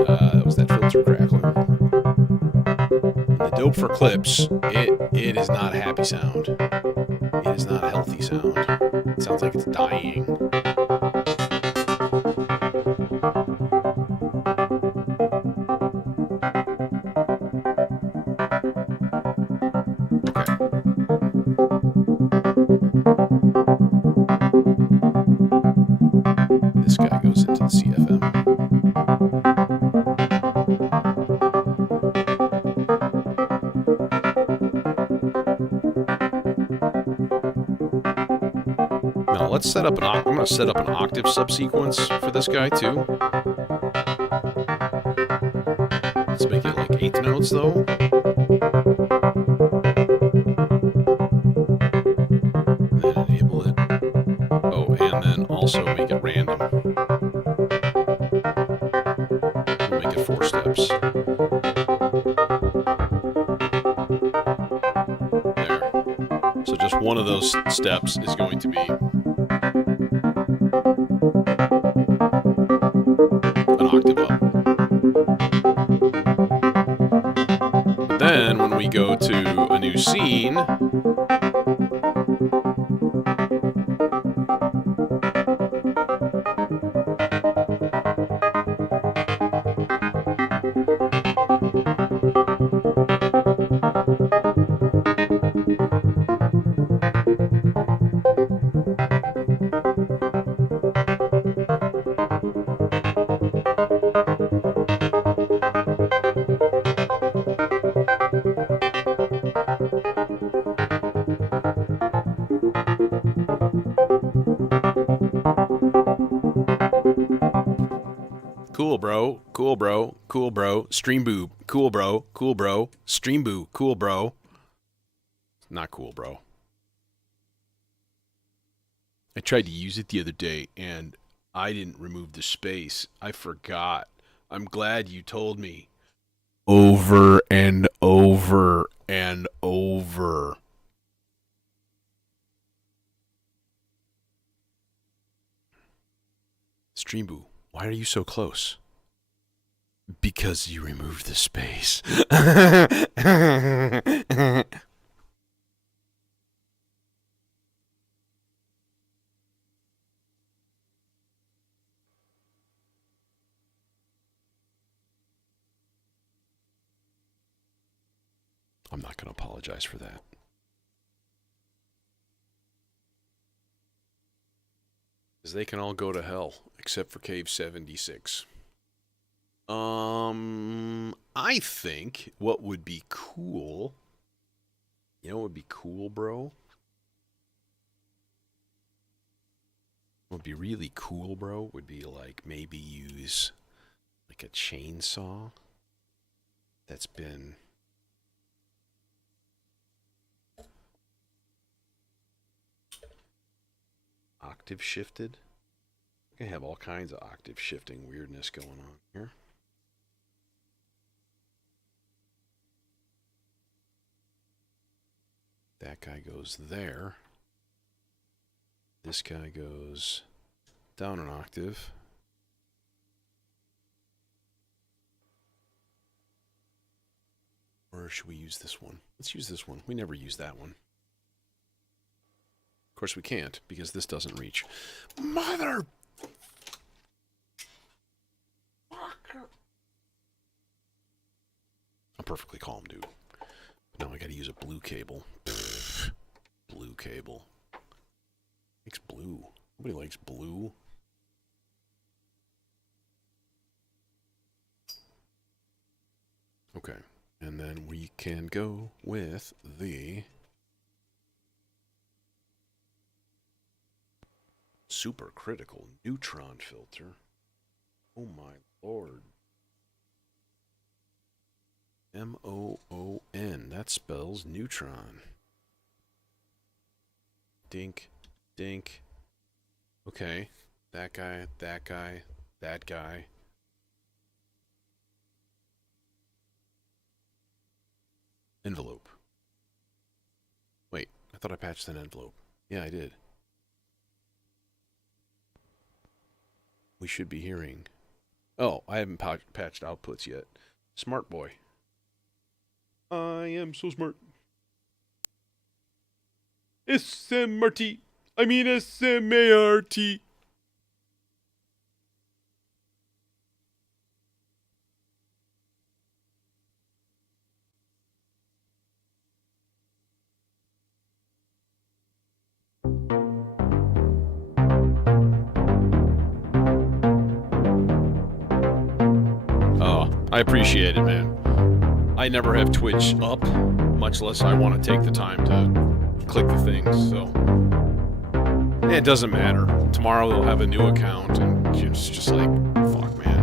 That was that filter crackler. The dope for clips, it is not a happy sound. It is not a healthy sound. It sounds like it's dying. This guy goes into the CFM. Now let's set up I'm going to set up an octave subsequence for this guy too. Let's make it like eighth notes though. And then enable it. Oh, and then also make it random. We'll make it 4 steps. There. So just one of those steps is going to be an octave up. But then when we go to a new scene, cool bro, cool bro, cool bro, stream boob, cool bro, stream boo, cool bro. Not cool bro. I tried to use it the other day and I didn't remove the space. I forgot. I'm glad you told me. Over and over and over. Stream boo, why are you so close? Because you removed the space. I'm not going to apologize for that. Because they can all go to hell, except for Cave 76. I think what would be cool... You know what would be cool, bro? What would be really cool, bro, would be like maybe use like a chainsaw that's been... octave shifted I have all kinds of octave shifting weirdness going on here. That guy goes there. This guy goes down an octave. Or should we use this one? Let's use this one. We never use that one. Of course we can't, because this doesn't reach. Mother! I'm perfectly calm, dude. Now I gotta use a blue cable. Pfft. Blue cable. Likes blue. Nobody likes blue. Okay. And then we can go with the supercritical neutron filter. Oh my lord. M-O-O-N. That spells neutron. Dink, dink. Okay. That guy, that guy, that guy. Envelope. Wait, I thought I patched an envelope. Yeah, I did. We should be hearing. Oh, I haven't patched outputs yet. Smart boy. I am so smart. S-M-R-T. I mean S-M-A-R-T. Oh, I appreciate it, man. I never have Twitch up, much less I want to take the time to click the things, so. It doesn't matter. Tomorrow they'll have a new account, and it's just like, fuck, man.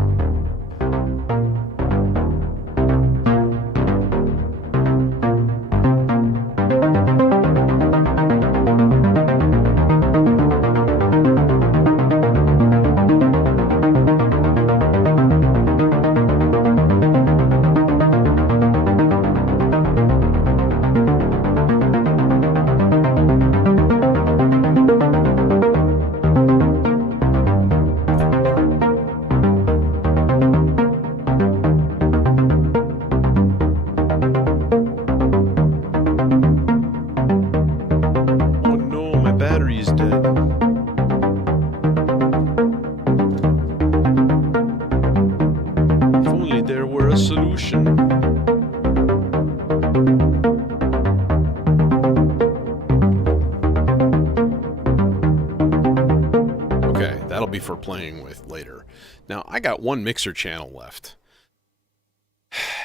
For playing with later. Now, I got one mixer channel left.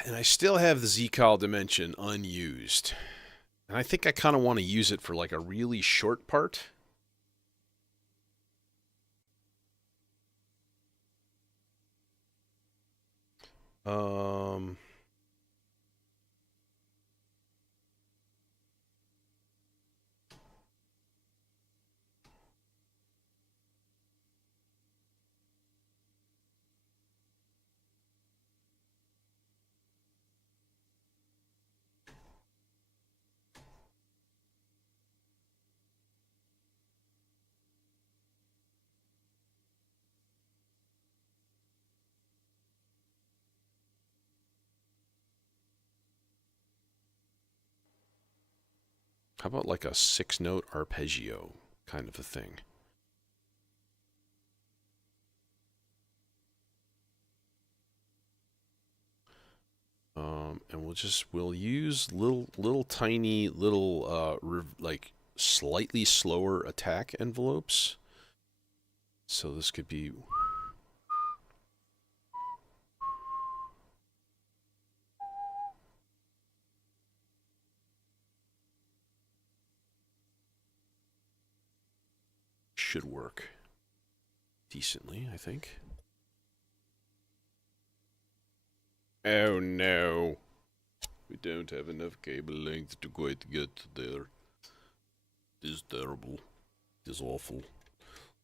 And I still have the Z-Cal Dimension unused. And I think I kind of want to use it for like a really short part. How about like a 6-note arpeggio kind of a thing? And we'll use little tiny like slightly slower attack envelopes. So this could be. Should work decently, I think. Oh no. We don't have enough cable length to quite get there. This is terrible. This is awful.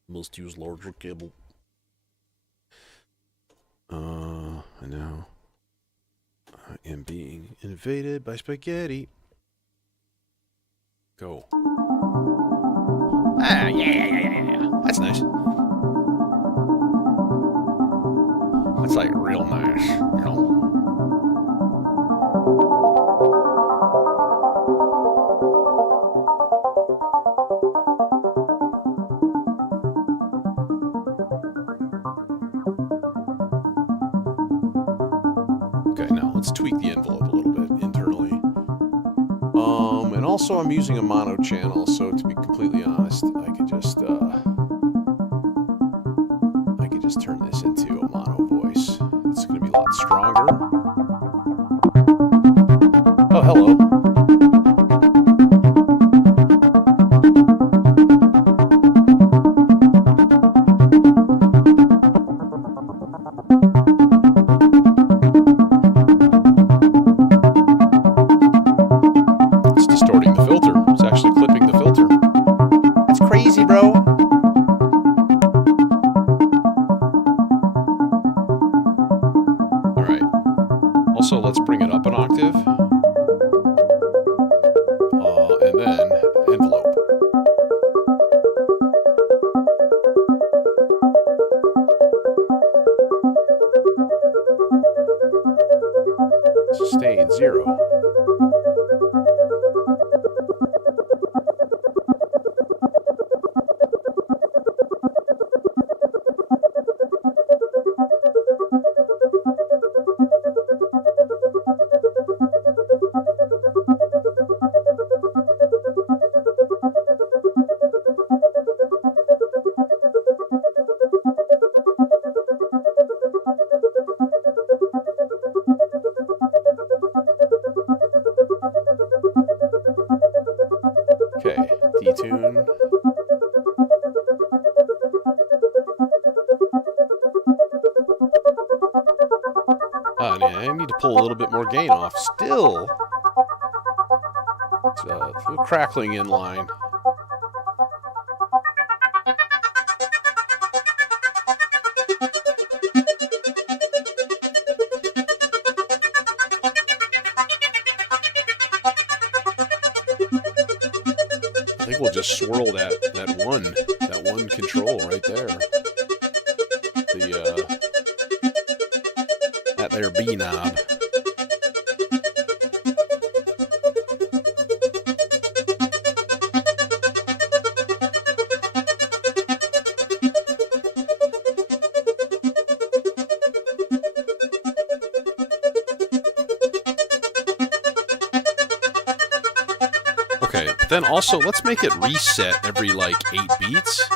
Must use larger cable. I know. I am being invaded by spaghetti. Go. Ah, yeah. That's nice. That's like real nice, you know? Okay, now let's tweak the envelope a little bit internally. And also I'm using a mono channel, so to be completely honest, I could just turn this into a mono voice. It's going to be a lot stronger. Oh, hello. It's distorting the filter. It's actually clipping the filter. That's crazy, bro. All right. Also, let's bring it up an octave. And then envelope. Sustain 0. Okay, detune. I need to pull a little bit more gain off. Still, it's a little crackling in line. I think we'll just swirl that one control right there. That there B knob. Okay, but then also let's make it reset every like 8 beats.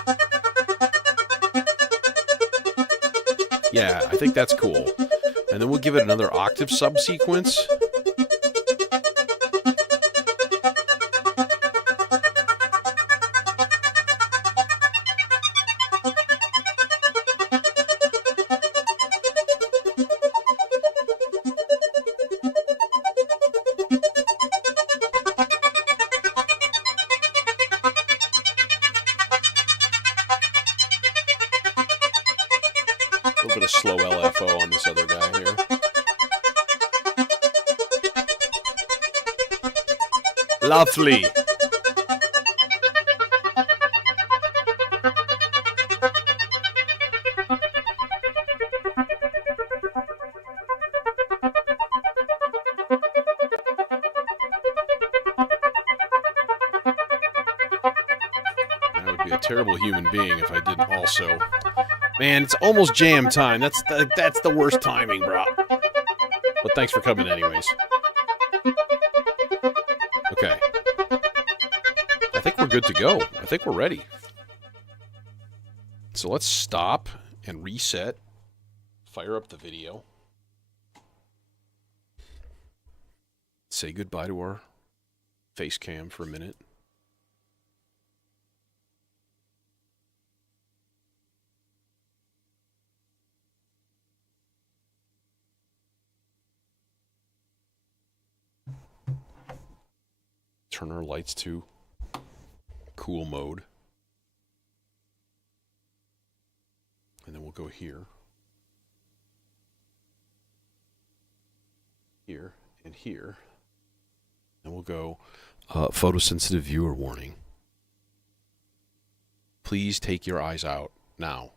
Yeah, I think that's cool. And then we'll give it another octave subsequence. A little bit of slow LFO on this other guy here. Lovely. I would be a terrible human being if I didn't also. Man, it's almost jam time. That's the worst timing, bro. But thanks for coming anyways. Okay. I think we're good to go. I think we're ready. So let's stop and reset. Fire up the video. Say goodbye to our face cam for a minute. Turn our lights to cool mode. And then we'll go here. here, and here. And we'll go photosensitive viewer warning. Please take your eyes out now.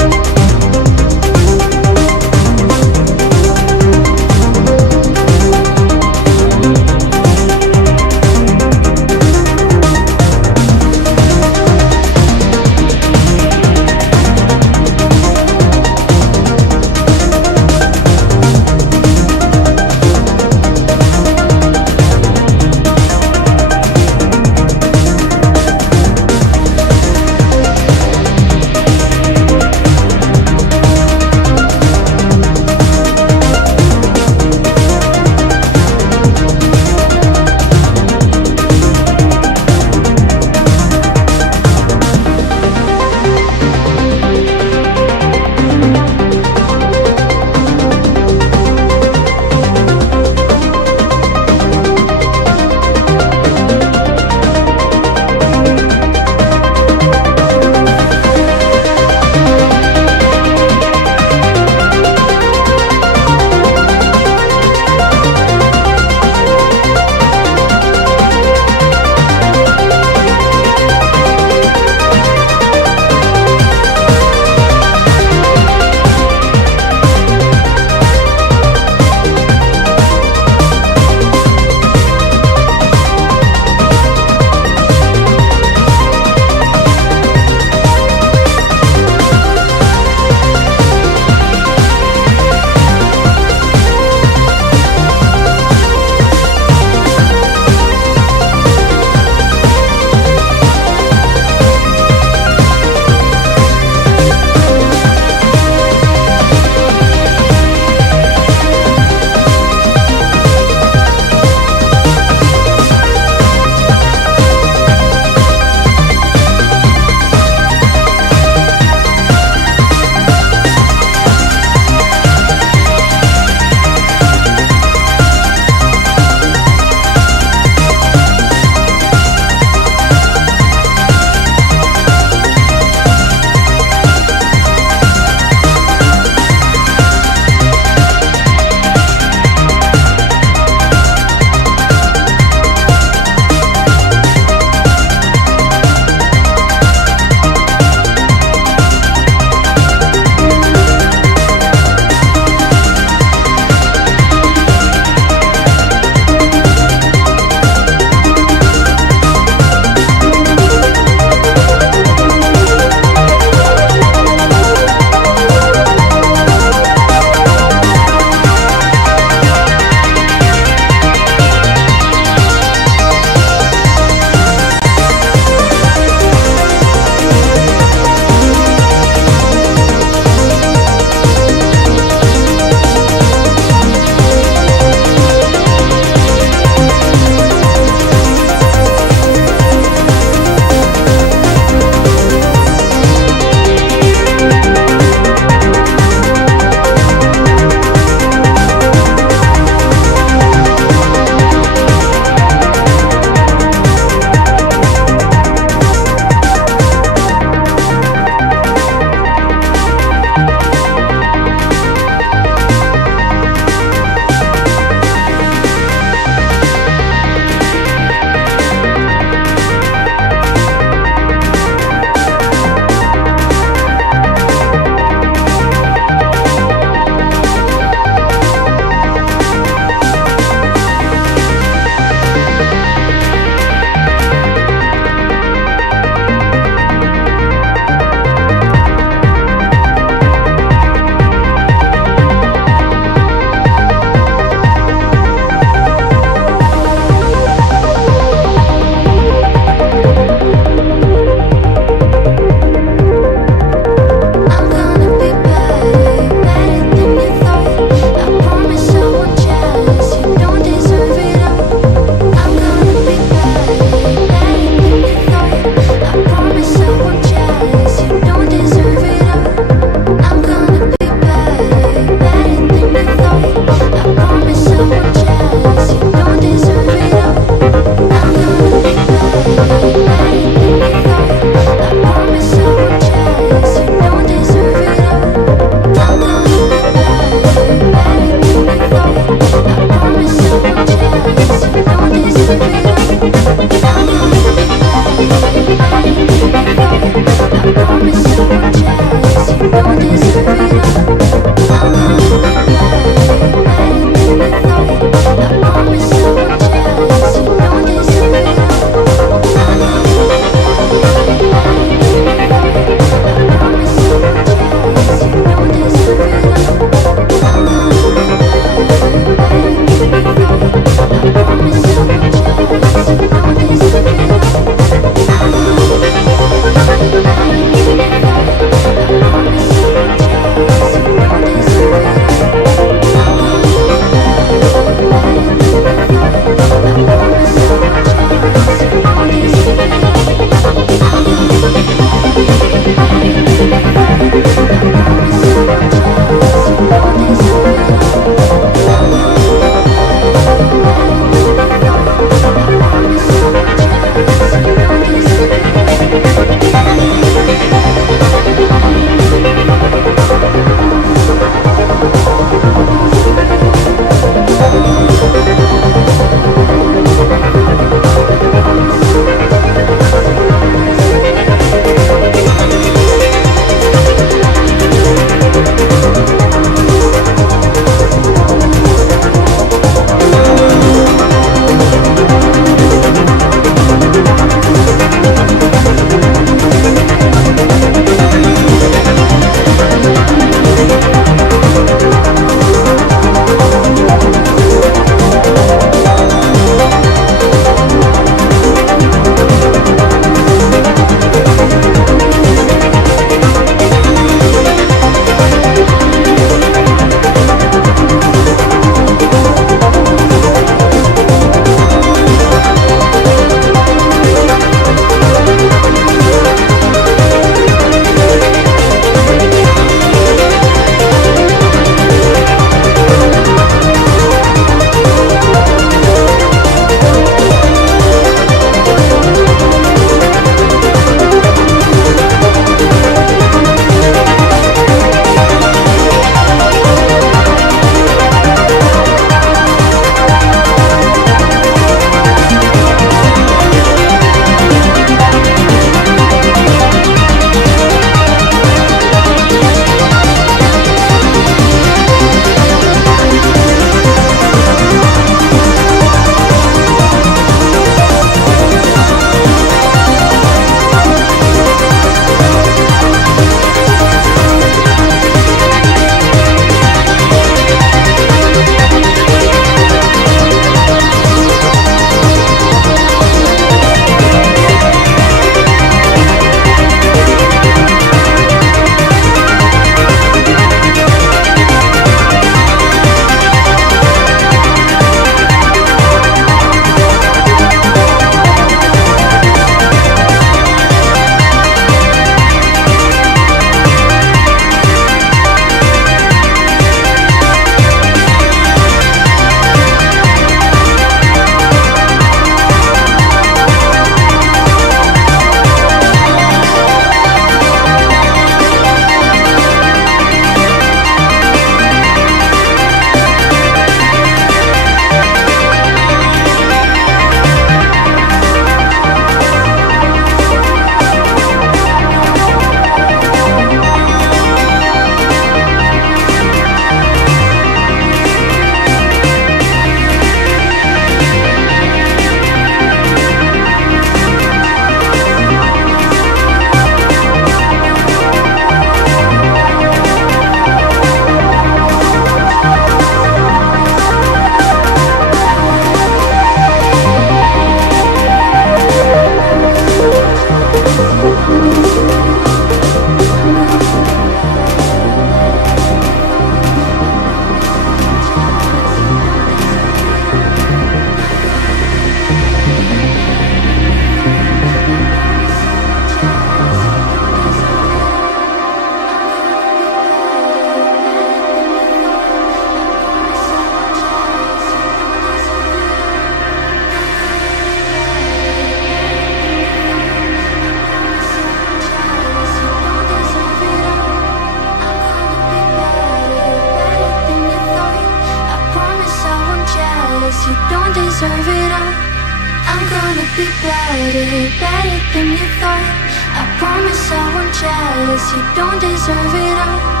be better, better than you thought. I promise I won't jealous, you don't deserve it all.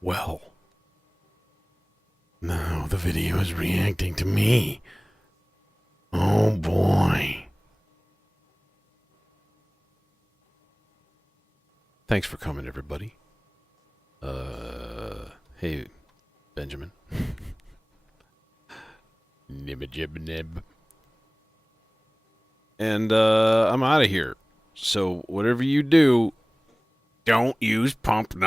Well, now the video is reacting to me. Oh boy. Thanks for coming, everybody. Hey, Benjamin. Nib. And, I'm out of here. So, whatever you do, don't use pump number